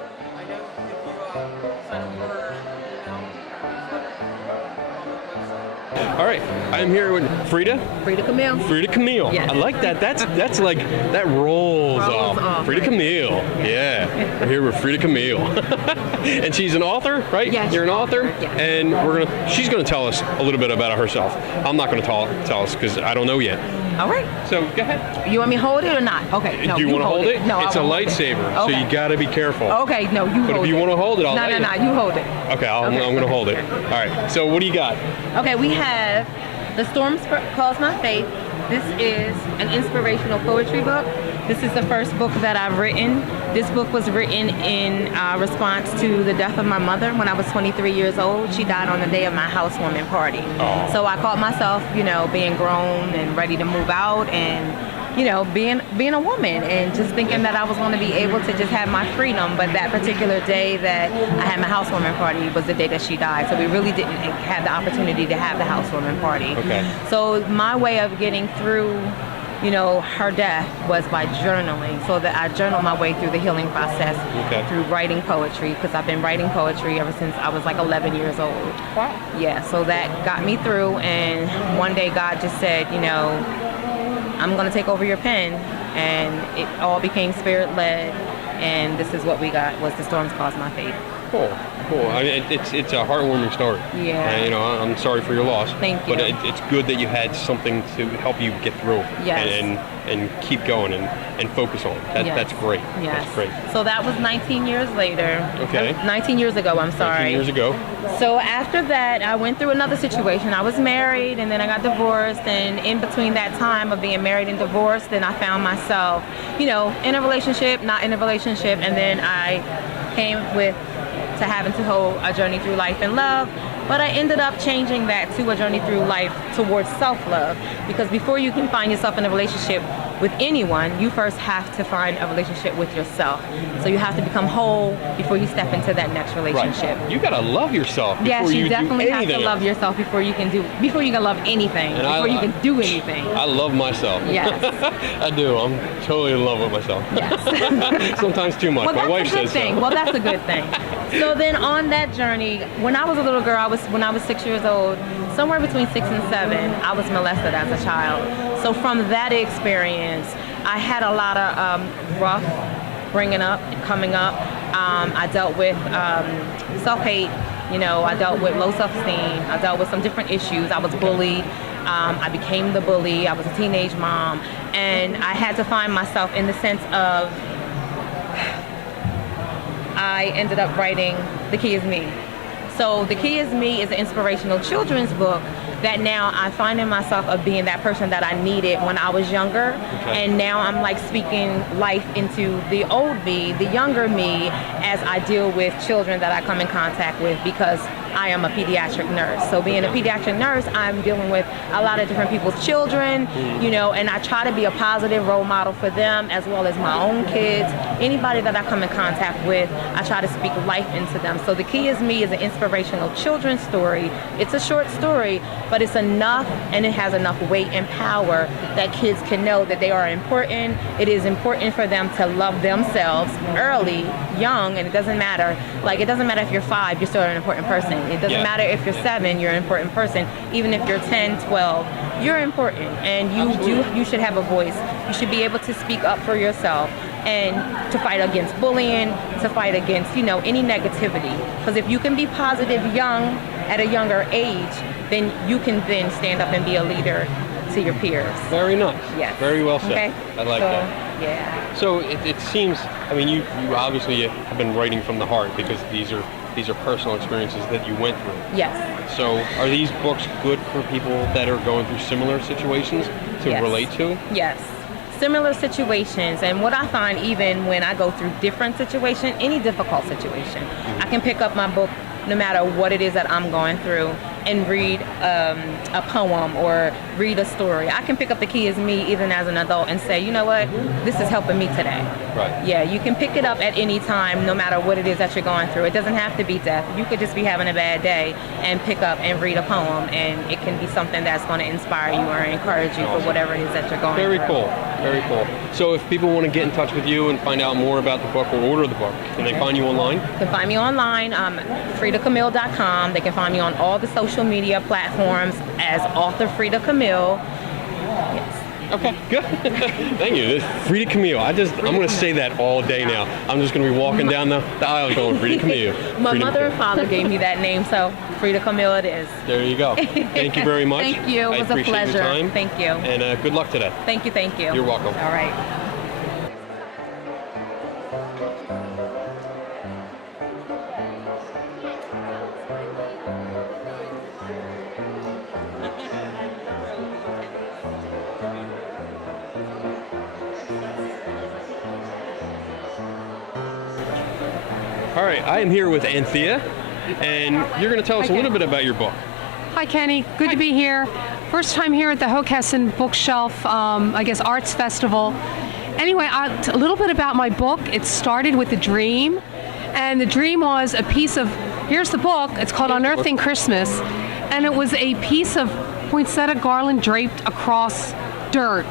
All right, I'm here with Frida Camille. Frida Camille. Yes. I like that. That's like that rolls off. Frida Camille. Yeah. We're here with Frida Camille. And she's an author, right? Yes. You're an author? Yes. And she's gonna tell us a little bit about herself. I'm not gonna tell us because I don't know yet. All right. So go ahead. You want me to hold it or not? Okay. No, Do you want to hold it? No, it's I a won't hold it. lightsaber, so Okay. you gotta be careful. Okay. No, you hold it. But if you want to hold it, I'll let you. No, you hold it. Okay, I'm gonna hold it. All right. So what do you got? Okay, we have The Storm Calls My Faith. This is an inspirational poetry book. This is the first book that I've written. This book was written in response to the death of my mother when I was 23 years old. She died on the day of my housewarming party. Oh. So I caught myself, being grown and ready to move out and, being a woman and just thinking that I was going to be able to just have my freedom. But that particular day that I had my housewarming party was the day that she died. So we really didn't have the opportunity to have the housewarming party. Okay. So my way of getting through her death was by journaling. So that I journaled my way through the healing process through writing poetry, because I've been writing poetry ever since I was like 11 years old. Wow. Yeah, so that got me through, and one day God just said, I'm going to take over your pen, and it all became spirit-led, and this is what we got, was The Storms Caused My Faith. Cool. I mean, it's a heartwarming story. Yeah. I'm sorry for your loss. Thank you. But it's good that you had something to help you get through. Yes. And keep going and focus on. That's great. Yes. That's great. So that was 19 years later. Okay. 19 years ago, I'm sorry. 19 years ago. So after that, I went through another situation. I was married, and then I got divorced, and in between that time of being married and divorced, then I found myself, in a relationship, not in a relationship, and then I came to having to hold a journey through life and love. But I ended up changing that to a journey through life towards self-love, because before you can find yourself in a relationship with anyone, you first have to find a relationship with yourself. So you have to become whole before you step into that next relationship. Right. You gotta love yourself before Yes, you do definitely have to anything love yourself before you can love anything, before you can do anything. I love myself. Yes. I do. I'm totally in love with myself. Yes. Sometimes too much. Well, My that's wife a good says thing. so. Well, that's a good thing. So then on that journey, when I was a little girl, when I was 6 years old, somewhere between 6 and 7, I was molested as a child. So from that experience, I had a lot of rough bringing up, coming up. I dealt with self-hate. I dealt with low self-esteem. I dealt with some different issues. I was bullied. I became the bully. I was a teenage mom. And I had to find myself in the sense of, I ended up writing The Key Is Me. So The Key Is Me is an inspirational children's book that now I find in myself of being that person that I needed when I was younger. Okay. And now I'm like speaking life into the old me, the younger me, as I deal with children that I come in contact with, because I am a pediatric nurse. So being a pediatric nurse, I'm dealing with a lot of different people's children, you know, and I try to be a positive role model for them as well as my own kids. Anybody that I come in contact with, I try to speak life into them. So The Key Is Me is an inspirational children's story. It's a short story, but it's enough and it has enough weight and power that kids can know that they are important. It is important for them to love themselves early, young, and it doesn't matter. Like, it doesn't matter if you're 5, you're still an important person. It doesn't matter if you're 7, you're an important person. Even if you're 10, 12, you're important, and you should have a voice. You should be able to speak up for yourself and to fight against bullying, to fight against, you know, any negativity. Because if you can be positive young at a younger age, then you can then stand up and be a leader to your peers. Very nice. Yes. Very well said. Okay. I like So, that. Yeah. So it seems, I mean, you obviously have been writing from the heart, because these are personal experiences that you went through. Yes. So are these books good for people that are going through similar situations to Yes. relate to? Yes. Similar situations, and what I find even when I go through different situations, any difficult situation, I can pick up my book no matter what it is that I'm going through and read a poem or read a story. I can pick up The Key Is Me even as an adult and say, you know what, this is helping me today. Right. Yeah, you can pick it up at any time, no matter what it is that you're going through. It doesn't have to be death. You could just be having a bad day and pick up and read a poem, and it can be something that's going to inspire you or encourage you for whatever it is that you're going Very through. cool. Very cool. So if people want to get in touch with you and find out more about the book or order the book, can they find you online? You can find me online, FridaCamille.com. They can find me on all the social media platforms as author Frida Camille. Yes. Okay, good. Thank you. Frida Camille. I'm going to say that all day now. I'm just going to be walking down the aisle going, Frida Camille. My Frida mother Camille. and father gave me that name, so Frida Camille it is. There you go. Thank you very much. Thank you. It I was a appreciate pleasure. your time. Thank you. And good luck today. Thank you. Thank you. You're welcome. All right. All right, I am here with Anthea, and you're going to tell us a little bit about your book. Hi, Kenny. Good to be here. First time here at the Hockessin Bookshelf, Arts Festival. Anyway, a little bit about my book. It started with a dream, and the dream was a piece of, here's the book, it's called Unearthing Christmas, and it was a piece of poinsettia garland draped across dirt.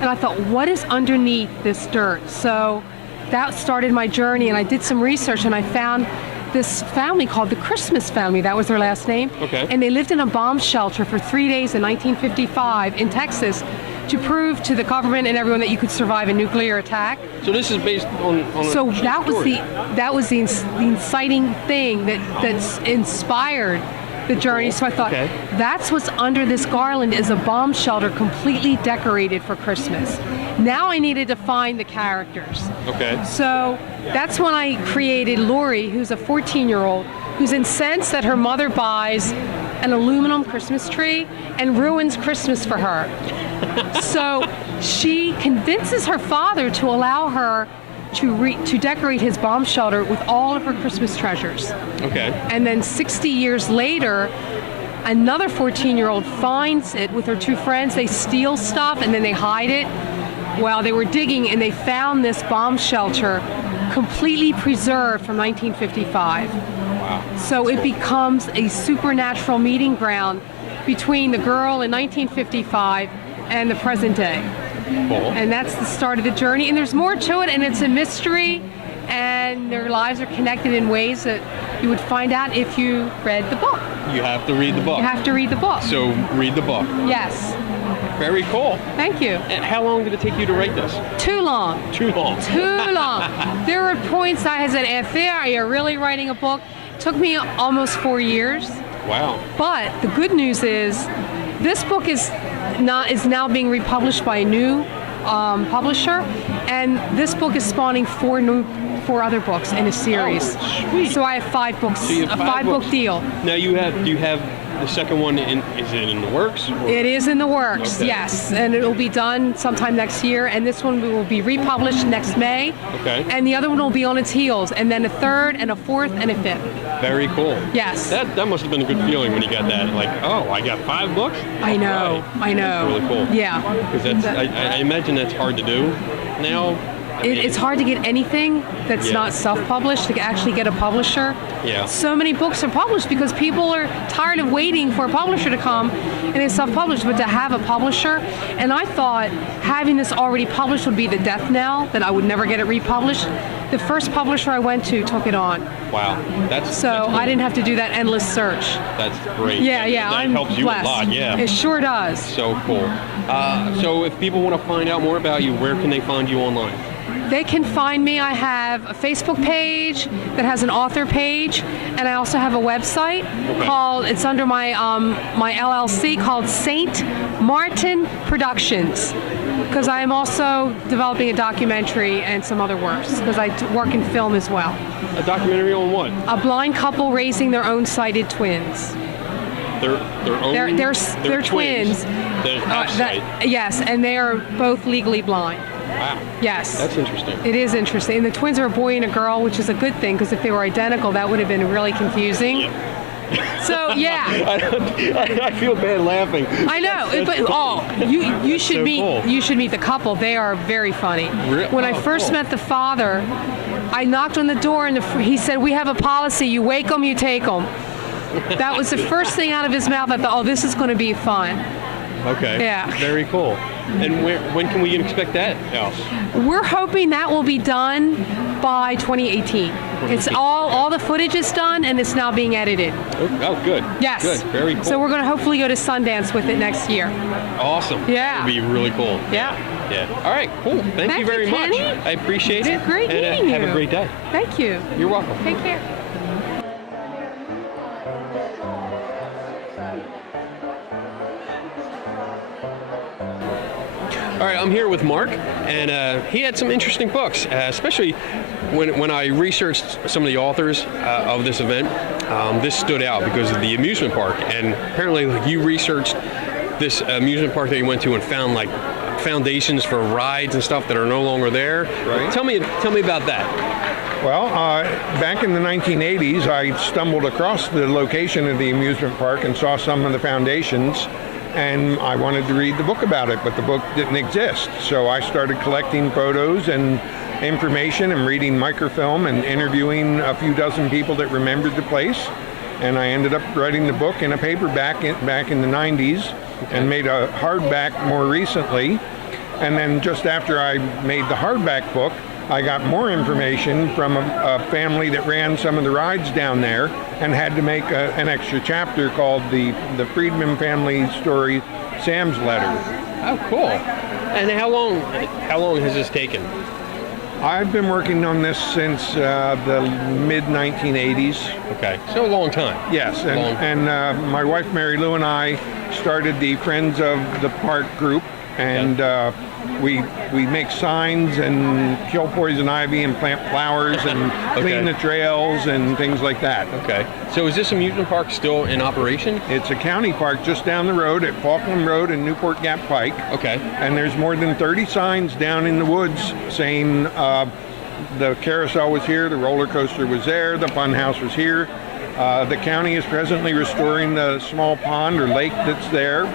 And I thought, what is underneath this dirt? So that started my journey, and I did some research, and I found this family called the Christmas family. That was their last name. Okay. And they lived in a bomb shelter for 3 days in 1955 in Texas to prove to the government and everyone that you could survive a nuclear attack. So this is based on So a that was story. the inciting thing that's inspired the journey. So I thought, Okay. that's what's under this garland is a bomb shelter completely decorated for Christmas. Now I needed to find the characters. Okay. So that's when I created Lori, who's a 14-year-old, who's incensed that her mother buys an aluminum Christmas tree and ruins Christmas for her. So she convinces her father to allow her to decorate his bomb shelter with all of her Christmas treasures. Okay. And then 60 years later, another 14-year-old finds it with her 2 friends. They steal stuff and then they hide it. Well, they were digging and they found this bomb shelter completely preserved from 1955. Wow. So it becomes a supernatural meeting ground between the girl in 1955 and the present day. Cool. And that's the start of the journey. And there's more to it, and it's a mystery, and their lives are connected in ways that you would find out if you read the book. You have to read the book. You have to read the book. So read the book. Yes. Very cool. Thank you. And how long did it take you to write this? Too long. Too long. Too long. There were points I said, Anthea, are you really writing a book? It took me almost 4 years. Wow. But the good news is this book is now being republished by a new publisher, and this book is spawning four 4 other books in a series. Oh, sweet. So I have 5 books, So you have a 5 5-book deal. Now do you have the second one is it in the works? Or? It is in the works, Okay. yes, and it will be done sometime next year. And this one will be republished next May. Okay. And the other one will be on its heels, and then a 3rd, and a 4th, and a 5th. Very cool. Yes. That must have been a good feeling when you got that. Like, oh, I got 5 books. I know. Right. I know. That's really cool. Yeah. Because I imagine that's hard to do now. It's hard to get anything that's Yeah. not self-published to actually get a publisher. Yeah. So many books are published because people are tired of waiting for a publisher to come and it's self-published, but to have a publisher, and I thought having this already published would be the death knell, that I would never get it republished. The first publisher I went to took it on. Wow. That's cool. I didn't have to do that endless search. That's great. Yeah, yeah, That I'm helps you blessed. a lot. Yeah. It sure does. So cool. So if people want to find out more about you, where can they find you online? They can find me. I have a Facebook page that has an author page, and I also have a website called, it's under my my LLC called St. Martin Productions, because I am also developing a documentary and some other works, because I work in film as well. A documentary on what? A blind couple raising their own sighted twins. Their own. They're twins. That have sight. Yes, and they are both legally blind. Wow. Yes. That's interesting. It is interesting. And the twins are a boy and a girl, which is a good thing, because if they were identical, that would have been really confusing. Yeah. So, yeah. I feel bad laughing. I know. You should so meet cool. you should meet the couple. They are very funny. When I first cool. met the father, I knocked on the door and he said, "We have a policy. You wake them, you take them." That was the first thing out of his mouth. I thought, "Oh, this is going to be fun." Okay. Yeah. Very cool. And when can we expect that else? We're hoping that will be done by 2018. It's all the footage is done and it's now being edited. Oh, good. Yes. Good. Very cool. So we're going to hopefully go to Sundance with it next year. Awesome. Yeah. It'll be really cool. Yeah. Yeah. All right. Cool. Thank you very much. Kenny. I appreciate it. Great and, meeting you. Have a great day. Thank you. You're welcome. Take care. All right, I'm here with Mark, and he had some interesting books, especially when I researched some of the authors of this event. This stood out because of the amusement park, and apparently you researched this amusement park that you went to and found like foundations for rides and stuff that are no longer there. Right. Tell me about that. Well, back in the 1980s, I stumbled across the location of the amusement park and saw some of the foundations, and I wanted to read the book about it, but the book didn't exist. So I started collecting photos and information and reading microfilm and interviewing a few dozen people that remembered the place. And I ended up writing the book in a paperback back in the 90s and made a hardback more recently. And then just after I made the hardback book, I got more information from a family that ran some of the rides down there and had to make an extra chapter called the Friedman Family Story, Sam's Letter. Oh, cool. And how long has this taken? I've been working on this since the mid-1980s. Okay, so a long time. Yes, and my wife Mary Lou and I started the Friends of the Park group, and we make signs and kill poison ivy and plant flowers and clean the trails and things like that. Okay. So is this amusement park still in operation? It's a county park just down the road at Falkland Road and Newport Gap Pike. Okay. And there's more than 30 signs down in the woods saying the carousel was here, the roller coaster was there, the fun house was here. The county is presently restoring the small pond or lake that's there.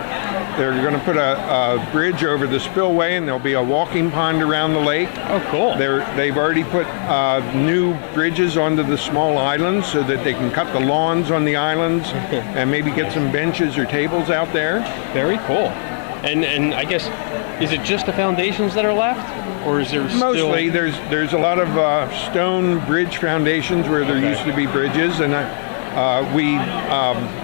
They're going to put a bridge over the spillway, and there'll be a walking pond around the lake. Oh, cool. They've already put new bridges onto the small islands so that they can cut the lawns on the islands and maybe get some benches or tables out there. Very cool. And I guess, is it just the foundations that are left? Or is there Mostly, there's a lot of stone bridge foundations where there used to be bridges, and we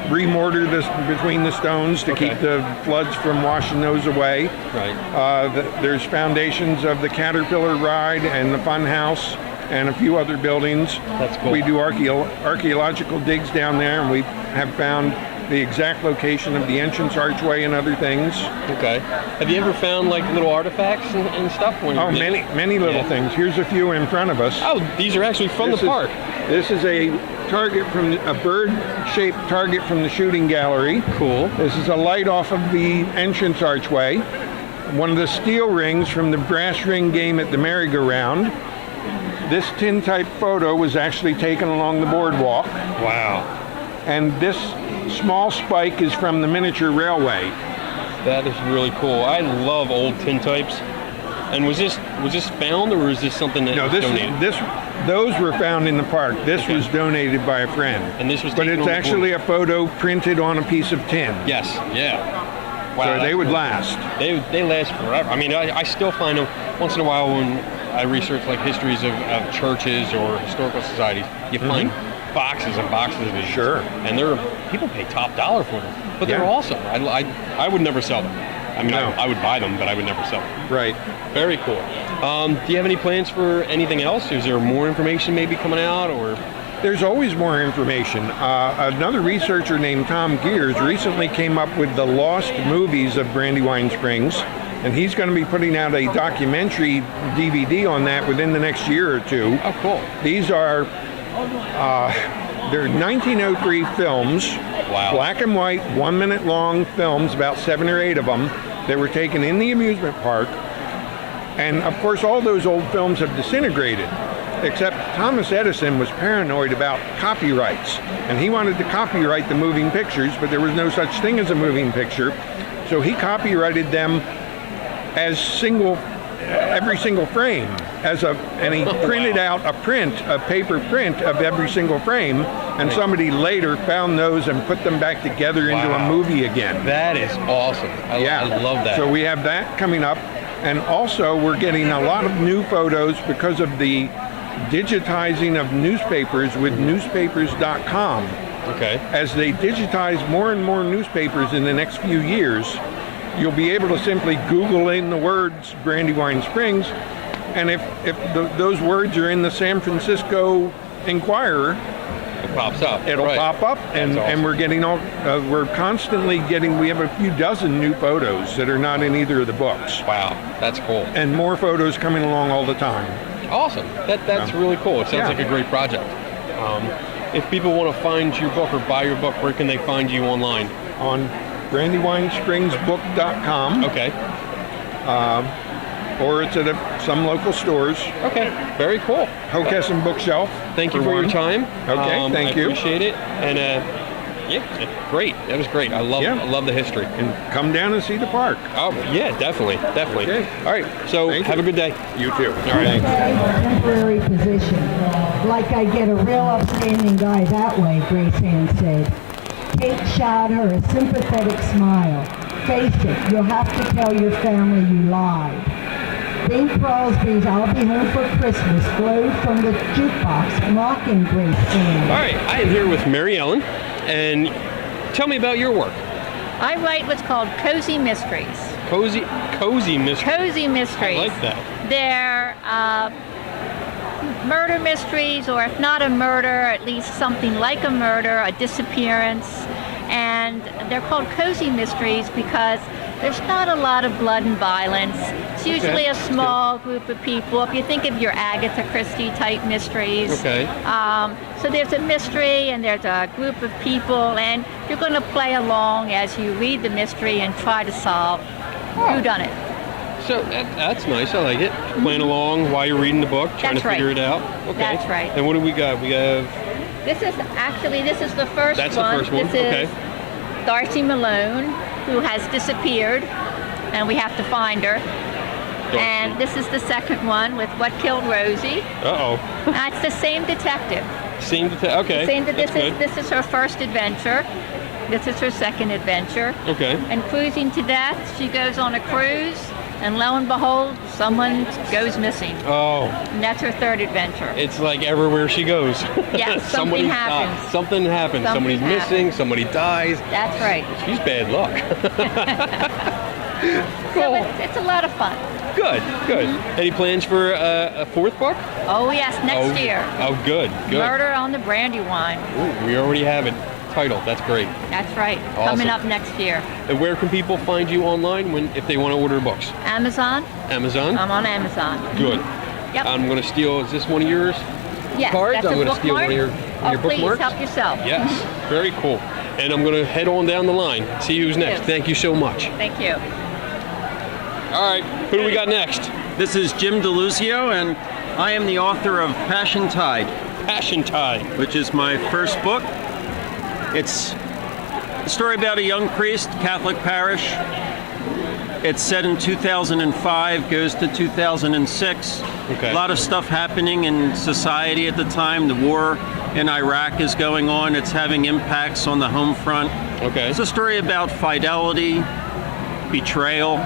remortar this between the stones to keep the floods from washing those away. Right. There's foundations of the Caterpillar ride and the Fun House and a few other buildings. That's cool. We do archaeological digs down there, and we have found the exact location of the entrance archway and other things. Okay. Have you ever found like little artifacts and stuff? Oh, many little things. Here's a few in front of us. Oh, these are actually from the park. This is a target from a bird-shaped target from the shooting gallery. Cool. This is a light off of the entrance archway. One of the steel rings from the brass ring game at the merry-go-round. This tin-type photo was actually taken along the boardwalk. Wow. And this small spike is from the miniature railway. That is really cool. I love old tintypes. And was this found, or is this something that was donated? Those were found in the park. This was donated by a friend. And this was but it's actually a photo printed on a piece of tin. Yes, yeah. Wow, so they would last. They last forever. I mean, I still find them once in a while when I research like histories of churches or historical societies. You find boxes and boxes of these. Sure. And people pay top dollar for them, but they're awesome. I would never sell them. I mean, no. I would buy them, but I would never sell them. Right. Very cool. Do you have any plans for anything else? Is there more information maybe coming out, or? There's always more information. Another researcher named Tom Gears recently came up with the lost movies of Brandywine Springs, and he's going to be putting out a documentary DVD on that within the next year or two. Oh, cool. These are they're 1903 films. Wow. Black and white, 1 minute long films, about 7 or 8 of them, that were taken in the amusement park. And of course, all those old films have disintegrated, except Thomas Edison was paranoid about copyrights. And he wanted to copyright the moving pictures, but there was no such thing as a moving picture. So he copyrighted them as every single frame, and he printed out a paper print of every single frame, and somebody later found those and put them back together into a movie again. That is awesome. I love that. So we have that coming up, and also we're getting a lot of new photos because of the digitizing of newspapers with newspapers.com. Okay. As they digitize more and more newspapers in the next few years, you'll be able to simply Google in the words Brandywine Springs, and if those words are in the San Francisco Inquirer, it pops up. It'll pop up, and we're getting we're constantly getting. We have a few dozen new photos that are not in either of the books. Wow, that's cool. And more photos coming along all the time. Awesome. That's really cool. It sounds like a great project. If people want to find your book or buy your book, where can they find you online? On BrandywineSpringsBook.com. Okay. Or it's at some local stores. Okay. Very cool. Hockessin Bookshelf. Thank you for your time. Okay. Thank you. I appreciate it. And great. That was great. I love the history. And come down and see the park. Oh yeah, definitely. Okay. All right. So have a good day. You too. All right. Temporary position. Like I get a real upstanding guy that way, Grace Ann said. Kate shot her a sympathetic smile. Face it, you'll have to tell your family you lied. Bing Crosby's I'll Be Home for Christmas flowed from the jukebox, mocking Grace Ann. All right, I am here with Mary Ellen, and tell me about your work. I write what's called cozy mysteries. Cozy mysteries. Cozy mysteries. I like that. They're murder mysteries, or if not a murder, at least something like a murder, a disappearance. And they're called cozy mysteries because there's not a lot of blood and violence. It's usually a small group of people. If you think of your Agatha Christie type mysteries. Okay. So there's a mystery and there's a group of people, and you're going to play along as you read the mystery and try to solve whodunit. So that's nice. I like it. Playing along while you're reading the book, trying to figure it out. Okay. That's right. And what do we got? We have. This is the first one. That's the first one. This is Darcy Malone, who has disappeared, and we have to find her. Darcy. And this is the second one with What Killed Rosie. Uh-oh. It's the same detective. Okay. This is her first adventure. This is her second adventure. Okay. And cruising to death, she goes on a cruise, and lo and behold, someone goes missing. Oh. And that's her third adventure. It's like everywhere she goes. Yeah, something happens. Something happens. Somebody's missing, somebody dies. That's right. She's bad luck. Cool. So it's a lot of fun. Good. Any plans for a fourth book? Oh, yes, next year. Oh, good. Murder on the Brandywine. Ooh, we already have it. title. That's great. That's right. Awesome. Coming up next year. And where can people find you online if they want to order books? Amazon. Amazon? I'm on Amazon. Good. Yep. I'm going to steal, is this one of yours? Yes, cards? that's I'm a going to steal one of your, Oh, please, bookmarks. help yourself. Yes, very cool. And I'm going to head on down the line, see who's next. Yes. Thank you so much. Thank you. All right, who do we got next? This is Jim DeLuzio, and I am the author of Passion Tide. Passion Tide. Which is my first book. It's a story about a young priest, Catholic parish. It's set in 2005, goes to 2006. Okay. A lot of stuff happening in society at the time. The war in Iraq is going on. It's having impacts on the home front. Okay. It's a story about fidelity, betrayal,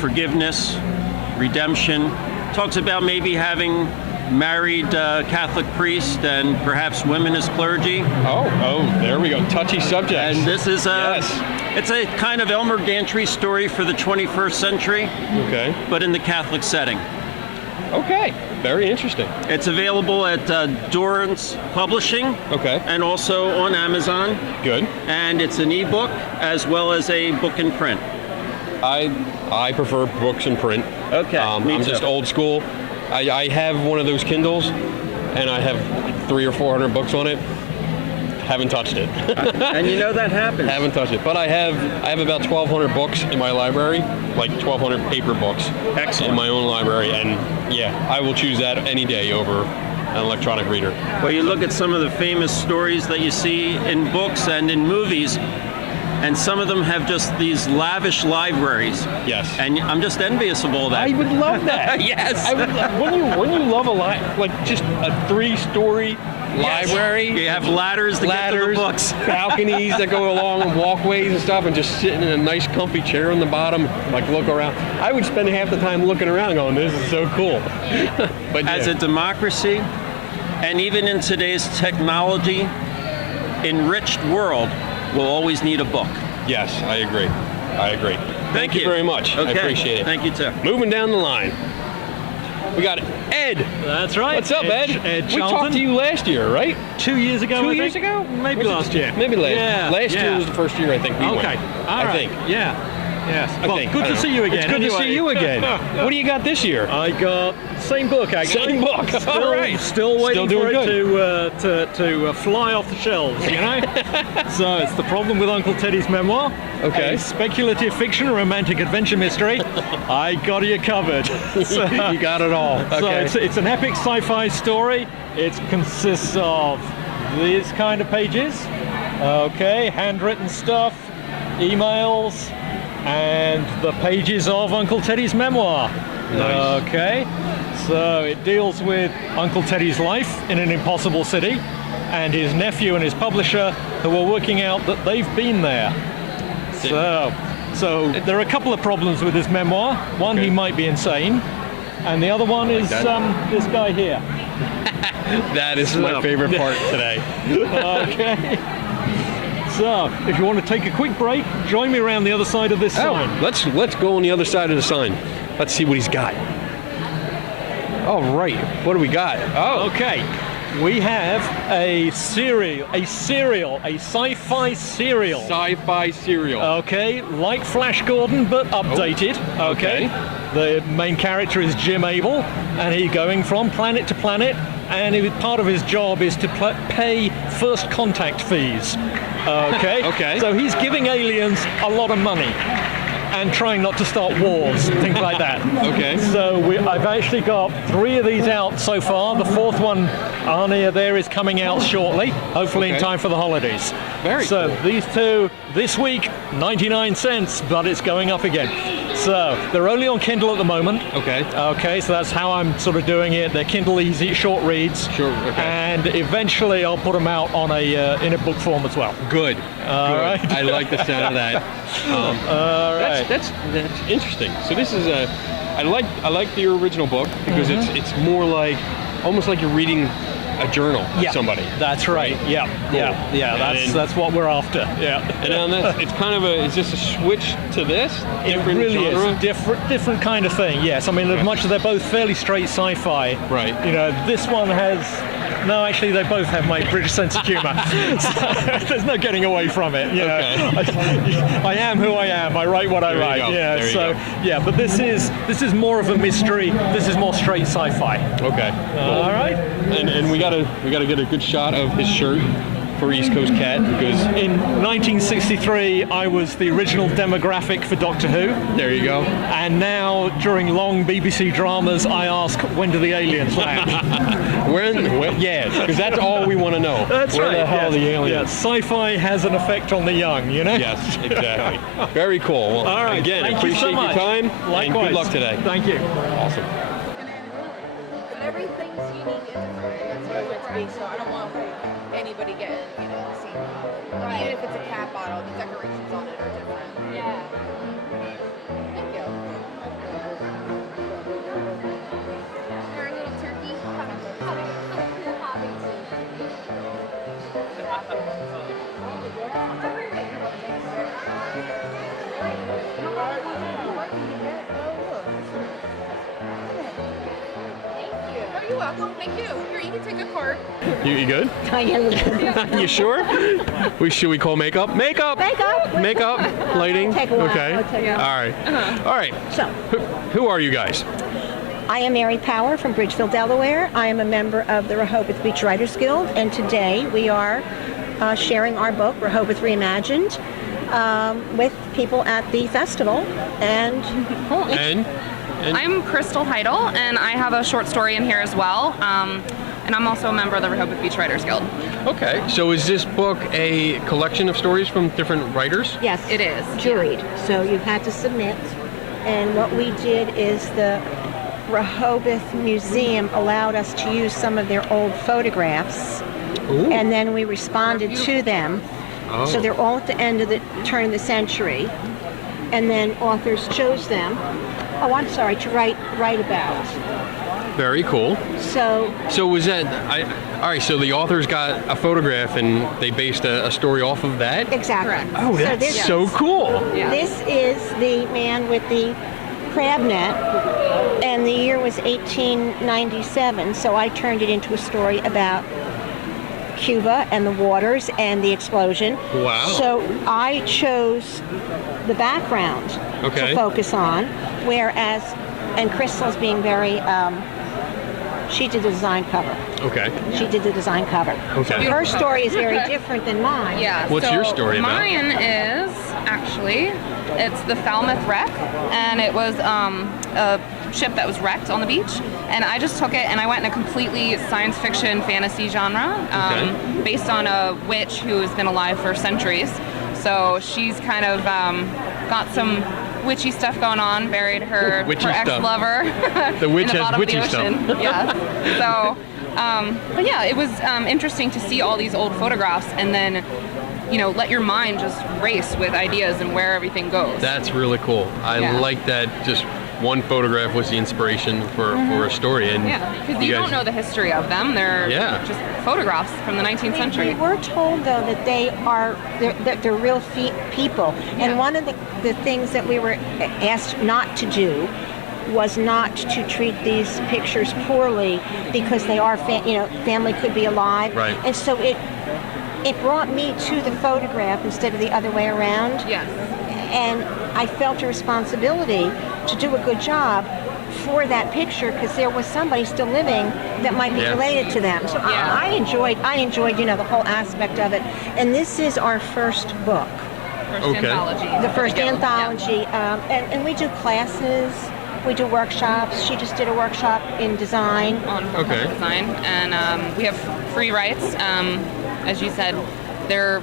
forgiveness, redemption. Talks about maybe having married Catholic priest and perhaps women as clergy. Oh, there we go. Touchy subjects. And this is it's a kind of Elmer Gantry story for the 21st century. Okay. But in the Catholic setting. Okay. Very interesting. It's available at Dorrance Publishing. Okay. And also on Amazon. Good. And it's an ebook as well as a book in print. I prefer books in print. Okay. I'm just old school. I have one of those Kindles, and I have 300 or 400 books on it. Haven't touched it. And you know that happens. Haven't touched it, but I have about 1,200 books in my library, like 1,200 paper books. Excellent. In my own library, and yeah, I will choose that any day over an electronic reader. Well, you look at some of the famous stories that you see in books and in movies, and some of them have just these lavish libraries. Yes. And I'm just envious of all that. I would love that. Yes. I would when you love like just a 3-story library. You have ladders to get to the books. Balconies that go along, walkways and stuff, and just sitting in a nice comfy chair on the bottom, like look around. I would spend half the time looking around going, this is so cool. But as a democracy, and even in today's technology enriched world, we'll always need a book. Yes, I agree. Thank you very much. Okay. I appreciate it. Thank you too. Moving down the line. We got Ed. That's right. What's up, Ed? Ed we talked to you last year, right? 2 years ago. 2 I years think. ago? Maybe last year. Maybe last. Yeah. Last year was the first year I think we went. Okay. All I right. think. Yeah. Yes. I Well, think. good I to don't see know. you again. It's good to anyway. see you again. What do you got this year? I got same book actually. Same book. Still, All right. Still waiting Still for doing it to fly off the shelves. You know. So it's The Problem with Uncle Teddy's Memoir. Okay. A speculative fiction, romantic adventure mystery. I got you covered. So, you got it all. Okay. So it's an epic sci-fi story. It consists of these kind of pages. Okay, handwritten stuff, emails, and the pages of Uncle Teddy's memoir. Nice. Okay, so it deals with Uncle Teddy's life in an impossible city and his nephew and his publisher who are working out that they've been there. So there are a couple of problems with his memoir. One, he might be insane, and the other one is this guy here. That is my favorite part today. Okay. So, if you want to take a quick break, join me around the other side of this sign. Let's go on the other side of the sign. Let's see what he's got. All right, what do we got? Oh, okay. We have a sci-fi serial. Sci-fi serial. Okay, like Flash Gordon, but updated. Oh, Okay. The main character is Jim Abel, and he's going from planet to planet, and part of his job is to pay first contact fees. Okay. Okay. So he's giving aliens a lot of money and trying not to start wars, things like that. Okay. So I've actually got 3 of these out so far. The 4th one, Arnia there, is coming out shortly, hopefully in time for the holidays. Very So cool. these 2 this week, 99 cents, but it's going up again. So they're only on Kindle at the moment. Okay. Okay, so that's how I'm sort of doing it. They're Kindle easy, short reads. Sure. Okay. And eventually I'll put them out on in a book form as well. Good. All Good. right. I like the sound of that. All right. That's interesting. So this is I like your original book because it's more like almost like you're reading a journal of somebody. That's right. Yeah. Cool. Yeah. That's what we're after. Yeah. And on this, it's kind of is this a switch to this? It Different really genre? is different kind of thing. Yes, I mean as much as they're both fairly straight sci-fi. Right. You know, this one has No, actually, they both have my British sense of humour. So there's no getting away from it. You know, I am who I am. I write what I write. Yeah. There you So go. yeah, but this is more of a mystery. This is more straight sci-fi. Okay. All right. And we gotta get a good shot of his shirt for East Coast Cat because in 1963 I was the original demographic for Doctor Who. There you go. And now during long BBC dramas I ask, when do the aliens land? when yeah, because that's all we want to know. That's Where right. the hell are the aliens? Yes. Sci-fi has an effect on the young, you know? Yes, exactly. Very cool. Well, all right. Again, Thank appreciate you so much. your time. Likewise. And good luck today. Thank you. Awesome. Everything's unique and different, and that's what I meant to be, so I don't want anybody getting, the same. Even if it's a cat bottle, the decorations on it are different. Yeah. Thank you. Our little turkey having a cool hobby Oh, you're welcome. Thank you. Here, you can take a card. You good? I am. You sure? Should we call makeup? Makeup. Makeup. Lighting. Take a while. Okay. It'll take a while. All right. All right. So, Who are you guys? I am Mary Power from Bridgeville, Delaware. I am a member of the Rehoboth Beach Writers Guild, and today we are sharing our book, Rehoboth Reimagined, with people at the festival. And I'm Crystal Heidel, and I have a short story in here as well. And I'm also a member of the Rehoboth Beach Writers Guild. Okay. So is this book a collection of stories from different writers? Yes, it is. Juried. So you had to submit. And what we did is the Rehoboth Museum allowed us to use some of their old photographs. Ooh. And then we responded to them. Oh. So they're all at the end of the turn of the century. And then authors chose them. Oh, I'm sorry, to write about. Very cool. So was that all right? So the authors got a photograph and they based a story off of that. Exactly. Oh, that's so cool. This is the man with the crab net, and the year was 1897. So I turned it into a story about Cuba and the waters and the explosion. Wow. So I chose the background Okay. to focus on, and Crystal's being very, she did the design cover. Okay. She did the design cover. Okay. So her story is very different than mine. Yeah. What's your story about? Mine is actually, it's the Falmouth wreck, and it was a ship that was wrecked on the beach, and I just took it and I went in a completely science fiction fantasy genre, based on a witch who has been alive for centuries. So she's kind of got some witchy stuff going on, buried her Witchy stuff. ex-lover The witch in the has bottom witchy of the stuff. ocean. Yeah. So, but yeah, it was interesting to see all these old photographs and then, let your mind just race with ideas and where everything goes. That's really cool. I like that. Just one photograph was the inspiration for a story, and because you don't know the history of them. They're just photographs from the 19th century. We were told, though, that they're real people. And one of the things that we were asked not to do was not to treat these pictures poorly because they are, family could be alive. Right. And so it brought me to the photograph instead of the other way around. Yes. And I felt a responsibility to do a good job for that picture because there was somebody still living that might be related to them. So I enjoyed, the whole aspect of it. And this is our first book. First anthology. The first anthology. And we do classes. We do workshops. She just did a workshop in design. On design. And we have free writes. As you said, they're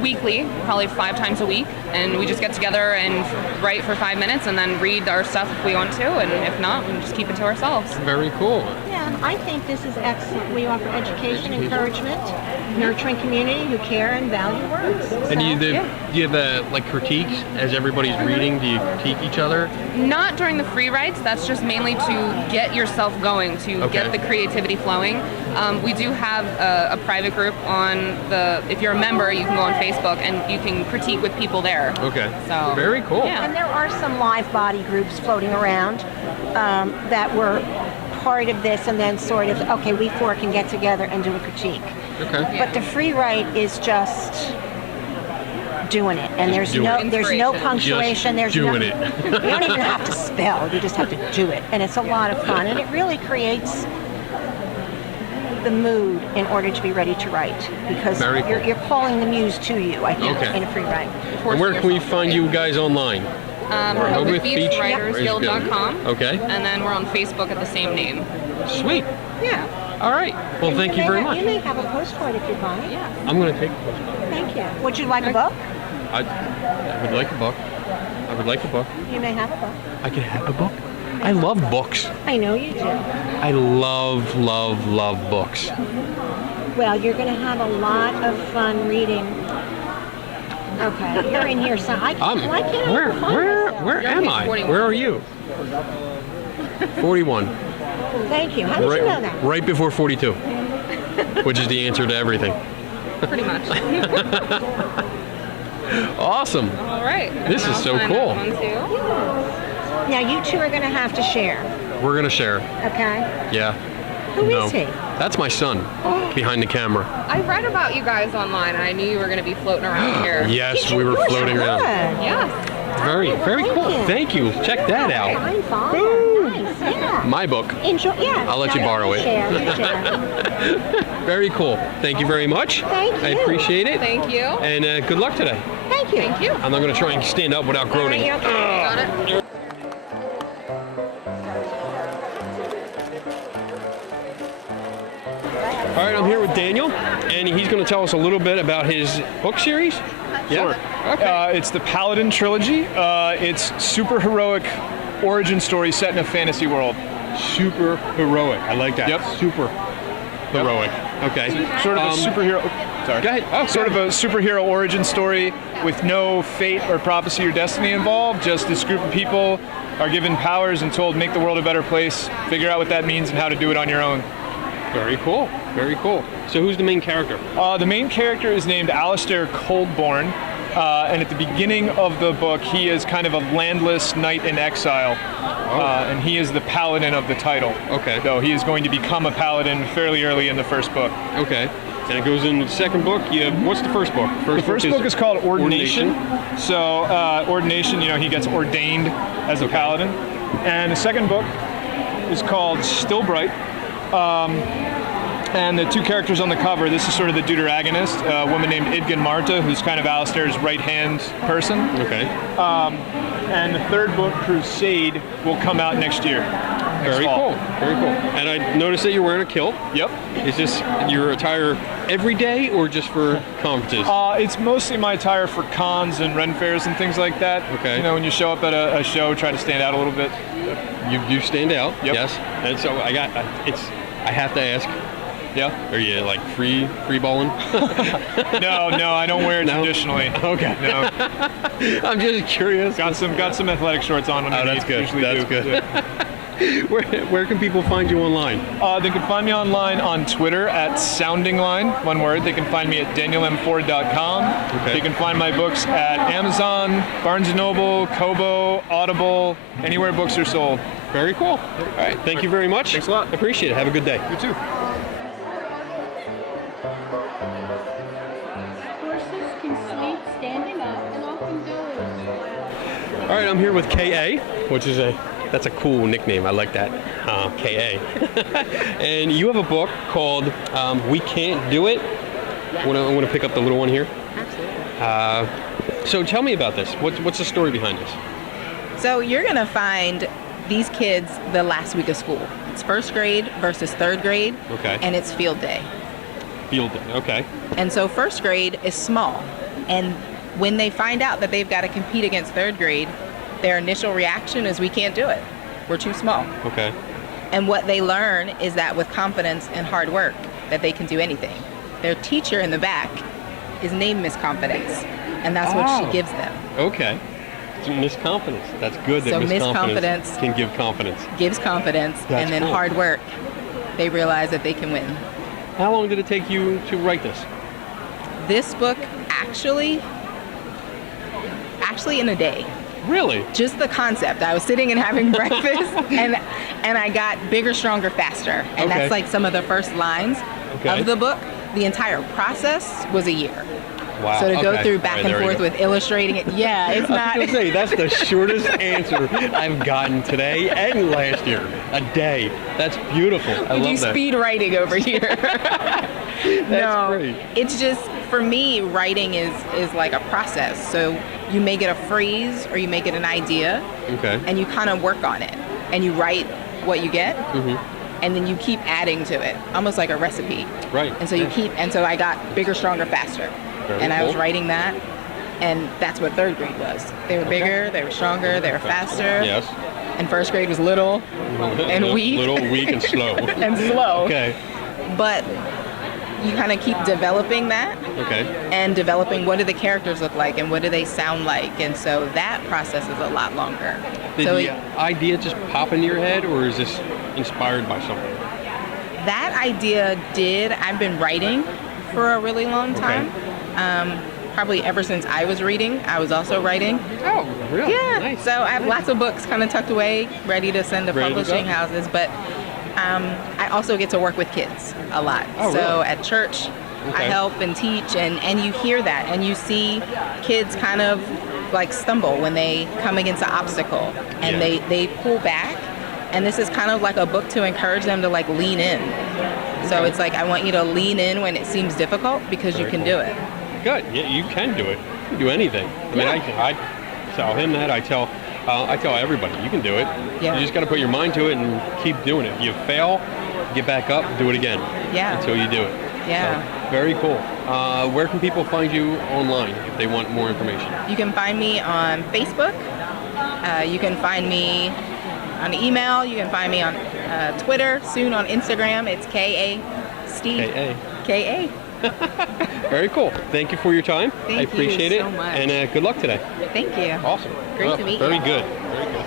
weekly, probably 5 times a week, and we just get together and write for 5 minutes and then read our stuff if we want to, and if not, we just keep it to ourselves. Very cool. Yeah, I think this is excellent. We offer education, encouragement, nurturing community who care and value words. And do you have like critiques as everybody's reading? Do you critique each other? Not during the free writes. That's just mainly to get yourself going, to get the creativity flowing. We do have a private group on if you're a member, you can go on Facebook and you can critique with people there. Okay. So very cool. And there are some live body groups floating around that were part of this and then sort of, okay, we four can get together and do a critique. Okay. But the free write is just doing it, and Just there's do no it. punctuation. Just There's doing it. you don't even have to spell. You just have to do it, and it's a lot of fun, and it really creates the mood in order to be ready to write, because Very cool. you're calling the muse to you, I think, Okay. in a free write. And where can we find you guys online? Rehoboth Beach Beach Writers Guild.com. Okay. And then we're on Facebook at the same name. Sweet. Yeah. All right. Well, And thank you may very have- much. You may have a postcard if you buy. Yeah. I'm going to take a postcard. Thank you. Would you like a book? I would like a book. I would like a book. You may have a book. I can have a book. I love books. I know you do. I love, love, love books. Well, you're going to have a lot of fun reading. Okay, you're in here, so why can't I find myself? Where am I? Where are you? 41. Thank you. How did you know that? Right before 42, which is the answer to everything. Pretty much. Awesome. All right. This is so cool. Now, you two are going to have to share, We're going to share. okay? Yeah. Who is he? That's my son behind the camera. I read about you guys online, and I knew you were going to be floating around here. Yes, we were floating around. Yes. Very, very cool. Thank you. Check that out. Fine father. Nice, yeah. My book. Enjoy, yeah. I'll let you Now, borrow it. share, you share. Very cool. Thank you very much. Thank I you. appreciate it. Thank you. And good luck today. Thank you. Thank you. I'm not going to try and stand up without groaning. All right, you're okay. Got it. All right, I'm here with Daniel, and he's going to tell us a little bit about his book series. Sure. It's the Paladin trilogy. It's super heroic origin story set in a fantasy world. Super heroic. I like that. Yep. Super heroic. Okay. Sort of a superhero. Sorry. Go ahead. Oh, sort of a superhero origin story with no fate or prophecy or destiny involved. Just this group of people are given powers and told make the world a better place. Figure out what that means and how to do it on your own. Very cool. Very cool. So who's the main character? The main character is named Alistair Coldborn, and at the beginning of the book, he is kind of a landless knight in exile, and he is the paladin of the title. Okay. So he is going to become a paladin fairly early in the first book. Okay. And it goes into the second book. What's the first book? The first book is called Ordination. So Ordination, he gets ordained as a paladin. And the second book is called Stillbright. And the two characters on the cover, this is sort of the deuteragonist, a woman named Idgun Marta, who's kind of Alistair's right-hand person. Okay. And the third book, Crusade, will come out next year. Very cool. Very cool. And I noticed that you're wearing a kilt. Yep. Is this your attire every day or just for conferences? It's mostly my attire for cons and Ren fairs and things like that. Okay. When you show up at a show, try to stand out a little bit. You stand out. Yep. Yes. And so I have to ask. Yeah. Are you like free balling? No, I don't wear it traditionally. Okay. No. I'm just curious. Got some athletic shorts on underneath. Oh, that's good. Usually That's do. good. Where can people find you online? They can find me online on Twitter at SoundingLine, one word. They can find me at DanielM.Ford.com. Okay. They can find my books at Amazon, Barnes & Noble, Kobo, Audible, anywhere books are sold. Very cool. All right. Thank you very much. Thanks a lot. Appreciate it. Have a good day. You too. Horses can sleep standing up and open doors. All right, I'm here with K.A., which is that's a cool nickname. I like that, K.A. And you have a book called We Can't Do It. I want to pick up the little one here. Absolutely. So tell me about this. What's the story behind this? So you're going to find these kids the last week of school. It's first grade versus third grade. Okay. And it's field day. Field day, okay. And so first grade is small. And when they find out that they've got to compete against third grade, their initial reaction is, we can't do it. We're too small. Okay. And what they learn is that with confidence and hard work, that they can do anything. Their teacher in the back is named Miss Confidence, and that's what she gives them. Okay. So Miss Confidence. That's good that So Miss Miss Confidence Confidence can give confidence. Gives confidence, That's and then cool. hard work, they realize that they can win. How long did it take you to write this? This book actually in a day. Really? Just the concept. I was sitting and having breakfast, and I got bigger, stronger, faster. And Okay. that's like some of the first lines Okay. of the book. The entire process was a year. Wow. So to go okay. through back All right, and there we forth go. with illustrating it, yeah, it's I not. was gonna say, that's the shortest answer I've gotten today and last year. A day. That's beautiful. I We love do that. speed writing over here. No, great. it's just, for me, writing is like a process. So you make it a phrase or you make it an idea, Okay. and you kind of work on it, and you write what you get, and then you keep adding to it, almost like a recipe. Right. And so so I got bigger, stronger, faster. Very And I was cool. writing that, and that's what third grade was. They were bigger, they were stronger, they were faster. Yes. And first grade was little and weak. Little, weak, and slow. and slow. Okay. But you kind of keep developing that Okay. and developing what do the characters look like and what do they sound like. And so that process is a lot longer. Did so the idea just pop into your head, or is this inspired by something? that idea did. I've been writing for a really long time. Probably ever since I was reading, I was also writing. Oh, really? Yeah. Nice. So I have lots of books kind of tucked away, ready to send to Ready to publishing go. houses. But I also get to work with kids a lot. Oh, so really? at church, I Okay. help and teach, and you hear that, and you see kids kind of like stumble when they come against an obstacle, and Yeah. they pull back. And this is kind of like a book to encourage them to like lean in. So it's like, I want you to lean in when it seems difficult because you Very can cool. do it. Good. Yeah, you can do it. You can do anything. I mean, I tell him that. I tell everybody, you can do it. Yeah. You just got to put your mind to it and keep doing it. You fail, get back up, do it again. Yeah. Until you do it. Yeah. So, very cool. Where can people find you online if they want more information? You can find me on Facebook. You can find me on email. You can find me on Twitter. Soon on Instagram. It's K.A. Steve. K.A. K.A. Very cool. Thank you for your time. Thank I you appreciate it. so much. And good luck today. Thank you. Awesome. Great to meet Very you. good. Very good.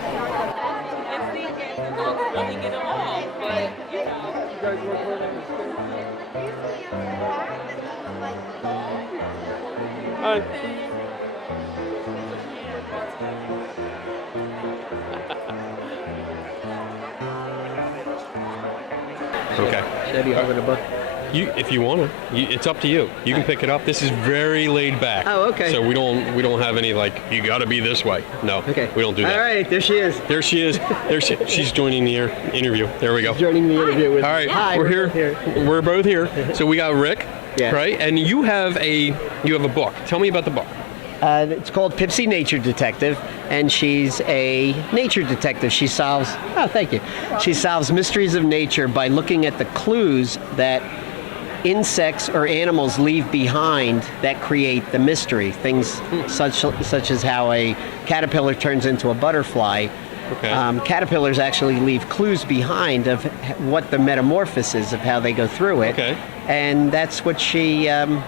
Hi. Okay. Should you open the book? If you want to, it's up to you. You can pick it up. This is very laid back. Oh, okay. So we don't have any like you got to be this way. No. Okay. We don't do that. All right, there she is. There she is. She's joining the interview. There we go. Joining the interview with All right. Hi, we're both here. We're both here. So we got Rick. Yeah. Right. And you have a book. Tell me about the book. It's called Pipsy Nature Detective, and she's a nature detective. She solves, thank you. She solves mysteries of nature by looking at the clues that insects or animals leave behind that create the mystery. Things such as how a caterpillar turns into a butterfly. Okay. Caterpillars actually leave clues behind of what the metamorphosis is of how they go through it. Okay. And that's what she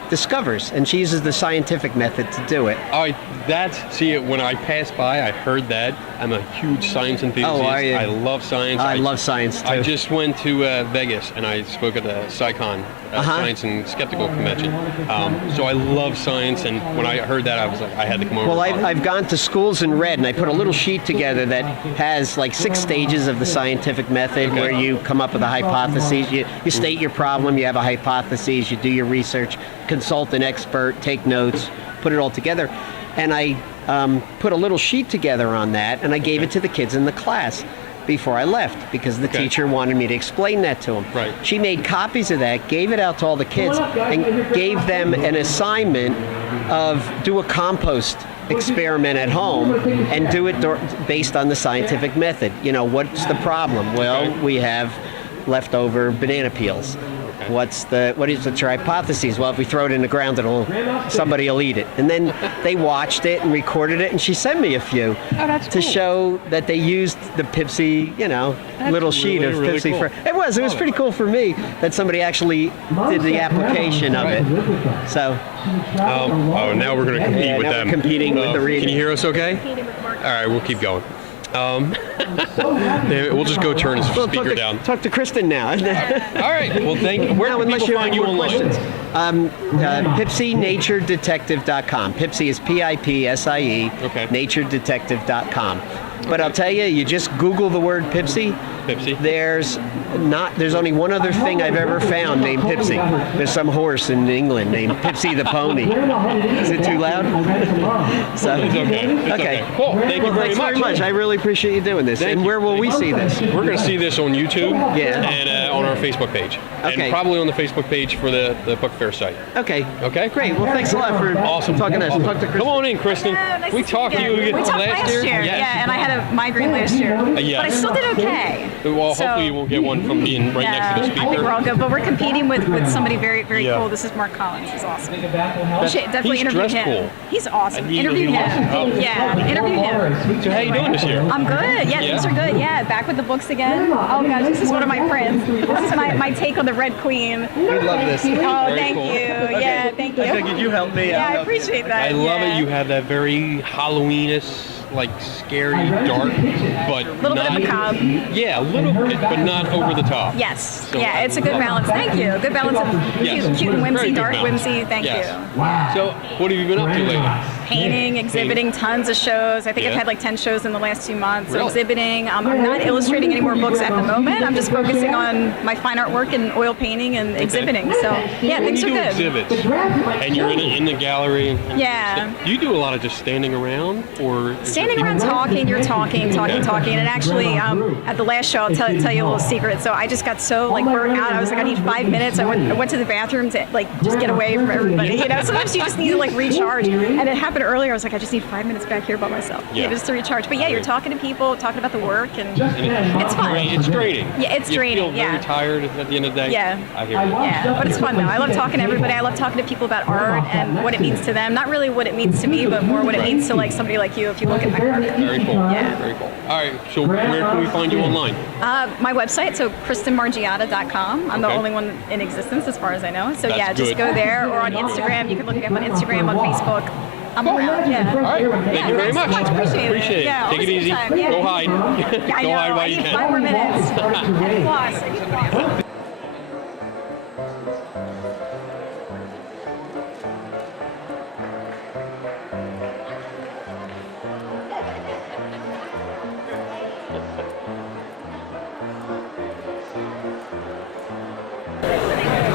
discovers, and she uses the scientific method to do it. All right, when I passed by, I heard that. I'm a huge science enthusiast. Oh, are you? I love science. I love science, too. I just went to Vegas, and I spoke at the SciCon, Science and Skeptical Convention. So I love science, and when I heard that, I was like, I had to come over. Well, and talk. I've gone to schools and read, and I put a little sheet together that has like 6 stages of the scientific method where you come up with a hypothesis. You state your problem, you have a hypothesis, you do your research, consult an expert, take notes, put it all together. And I put a little sheet together on that, and I gave it to the kids in the class before I left because the teacher wanted me to explain that to them. Right. She made copies of that, gave it out to all the kids, and gave them an assignment of do a compost experiment at home and do it based on the scientific method. You know, what's the problem? Well, we have leftover banana peels. What is your hypothesis? Well, if we throw it in the ground, somebody will eat it. And then they watched it and recorded it, and she sent me a few to show that they used the Pipsy, little sheet of really Pipsy. cool. It was pretty cool for me that somebody actually did the application of it. So. Now we're going to compete with them. We're competing with the reading. Can you hear us okay? All right, we'll keep going. We'll just go turn his speaker down. Talk to Kristen now. All right. Well, thank you. Where can people find you online? PipsyNatureDetective.com. Pipsy is P-I-P-S-I-E, naturedetective.com. But I'll tell you, you just Google the word Pipsy. There's only one other thing I've ever found named Pipsy. There's some horse in England named Pipsy the Pony. Is it too loud? So, it's okay. It's okay. Cool. Thank you very Thanks much. very much. I really appreciate you doing this. And where will we see this? We're going to see this on YouTube and on our Facebook page. Okay. And probably on the Facebook page for the book fair site. Okay. Okay? Great. Well, thanks a lot for talking to us. Talk to Kristen. Come on in, Kristen. Nice we to talked to you We talked last year. Yes. Yeah, and I had a migraine last year. Yes. But I still did okay. Well, So- hopefully you won't get one from being right next to the speaker. I think we're all good, but we're competing with somebody very, very cool. This is Mark Collins. He's awesome. Definitely He's interview dressed him. cool. He's awesome. And he Interview was- him. oh. Yeah, interview him. So how you doing this year? I'm good. Yeah, things are good. Yeah, back with the books again. Oh gosh, this is one of my friends. This is my take on the Red Queen. We love this. Oh, Very thank cool. you. Okay. Yeah, thank you. I figured you helped me. Yeah, I'll I help you. appreciate that. I love yeah. it. You have that very Halloweenish, like scary, dark, but Little bit of not, macabre. Yeah, a little bit, but not over the top. Yes. So yeah, it's a good balance. Thank you. Good balance of Yes. cute and Very whimsy, good dark balance. whimsy. Thank Yes. you. So, what have you been up to lately? Painting, exhibiting, tons of shows. I think I've Yeah. had like 10 shows in the last 2 months. So Really? exhibiting. I'm not illustrating any more books at the moment. I'm just focusing on my fine art work and oil painting and exhibiting. So yeah, When things you are do good. exhibits, and you're in the gallery. And Yeah. Do you do a lot of just standing around, or is Standing there around people- talking, you're talking. And actually, at the last show, I'll tell you a little secret. So I just got so like burnt out. I was like, I need 5 minutes. I went to the bathroom to like just get away from everybody. You know, sometimes you just need to like recharge. And it happened earlier. I was like, I just need 5 minutes back here by myself. Yeah. Just to recharge. But yeah, you're talking to people, talking about the work, and it's fun. It's draining. Yeah, it's you draining. Feel very tired at the end of the day. Yeah. I hear you. Yeah, but it's fun though. I love talking to everybody. I love talking to people about art and what it means to them. Not really what it means to me, but more what it means to like somebody like you if you look at my work. Very cool. Yeah. Very cool. All right. So where can we find you online? My website, so KristenMargiata.com. I'm the Okay. only one in existence as far as I know. So That's yeah, just good. go there or on Instagram. You can look me up on Instagram, on Facebook. I'm around. Yeah. All right. Thank you very much. Appreciate it. Yeah, Take it always a good easy. time. Yeah. Go hide. Yeah, I Go know. hide while I you need can. 5 more minutes. And floss. I need floss.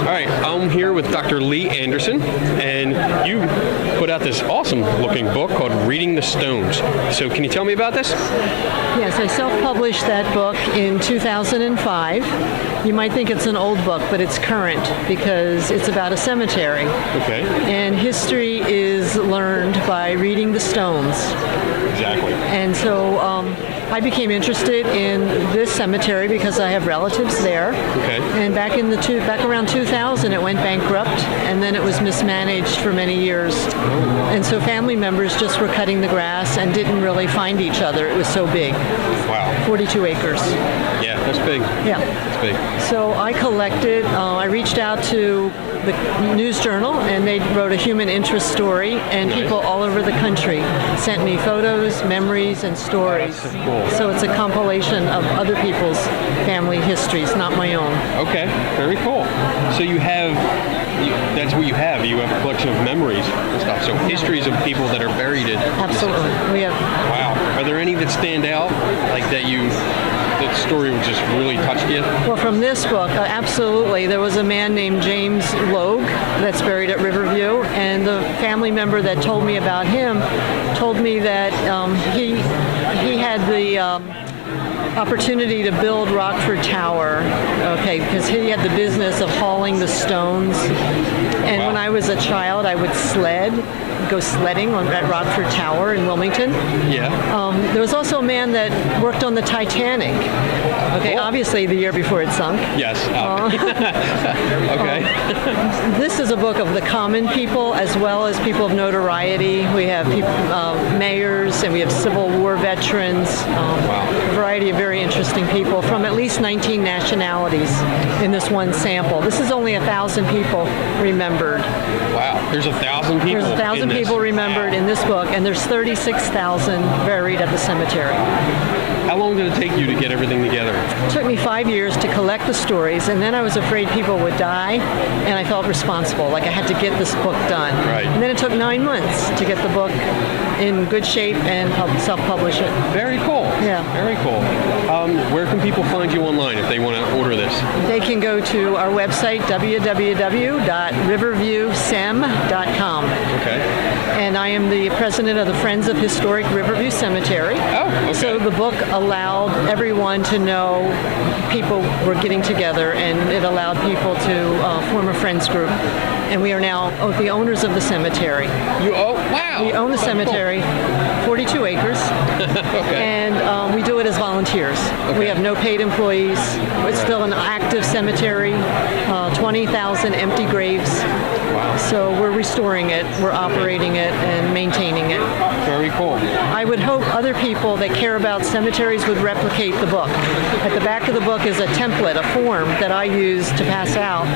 All right, I'm here with Dr. Lee Anderson, and you put out this awesome-looking book called Reading the Stones. So can you tell me about this? Yes, I self-published that book in 2005. You might think it's an old book, but it's current because it's about a cemetery. Okay. And history is learned by reading the stones. Exactly. And so I became interested in this cemetery because I have relatives there. Okay. And back around 2000, it went bankrupt, and then it was mismanaged for many years. And so family members just were cutting the grass and didn't really find each other. It was so big. Wow. 42 acres. Yeah, that's big. Yeah. That's big. So I collected, I reached out to the News Journal, and they wrote a human interest story, and people all over the country sent me photos, memories, and stories. Cool. So it's a compilation of other people's family histories, not my own. Okay, very cool. So that's what you have. You have a collection of memories and stuff. So histories of people that are buried in. Absolutely. We have. Wow. Are there any that stand out, like that story just really touched you? Well, from this book, absolutely. There was a man named James Logue that's buried at Riverview, and the family member that told me about him told me that he had the opportunity to build Rockford Tower, okay, because he had the business of hauling the stones. And when I was a child, I would go sledding at Rockford Tower in Wilmington. Yeah. There was also a man that worked on the Titanic. Okay, obviously the year before it sunk. Yes. Okay. This is a book of the common people as well as people of notoriety. We have mayors and we have Civil War veterans. A variety of very interesting people from at least 19 nationalities in this one sample. This is only 1,000 people remembered. Wow. There's 1,000 people. There's 1,000 people remembered in this book, and there's 36,000 buried at the cemetery. How long did it take you to get everything together? It took me 5 years to collect the stories, and then I was afraid people would die, and I felt responsible, like I had to get this book done. Right. And then it took 9 months to get the book in good shape and self-publish it. Very cool. Yeah. Very cool. Where can people find you online if they want to order this? They can go to our website, www.riverviewsem.com. Okay. And I am the president of the Friends of Historic Riverview Cemetery. Oh, okay. So the book allowed everyone to know people were getting together, and it allowed people to form a friends group. And we are now the owners of the cemetery. Wow! We own the cemetery, 42 acres, and we do it as volunteers. We have no paid employees. It's still an active cemetery, 20,000 empty graves. Wow. So we're restoring it, we're operating it, and maintaining it. Very cool. I would hope other people that care about cemeteries would replicate the book. At the back of the book is a template, a form that I use to pass out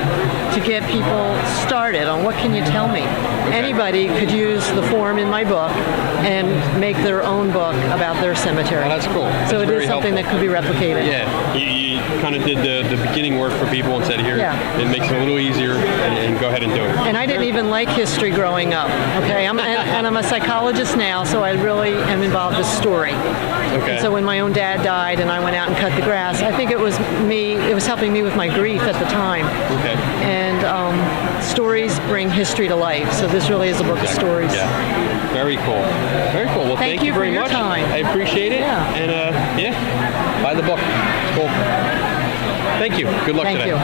to get people started on what can you tell me. Anybody could use the form in my book and make their own book about their cemetery. Oh, that's cool. So That's it very is something helpful. that could be replicated. Yeah, you kind of did the beginning work for people and said, here, Yeah. it makes it a little easier, and go ahead and do it. And I didn't even like history growing up. Okay, and I'm a psychologist now, so I really am involved with story. Okay. And so when my own dad died and I went out and cut the grass, I think it was helping me with my grief at the time. Okay. And stories bring history to life, so this really is a book of stories. Yeah. Very cool. Very cool. Well, thank you for very your much. time. I appreciate it. Yeah. And buy the book. It's cool. Thank you. Good luck Thank today. you.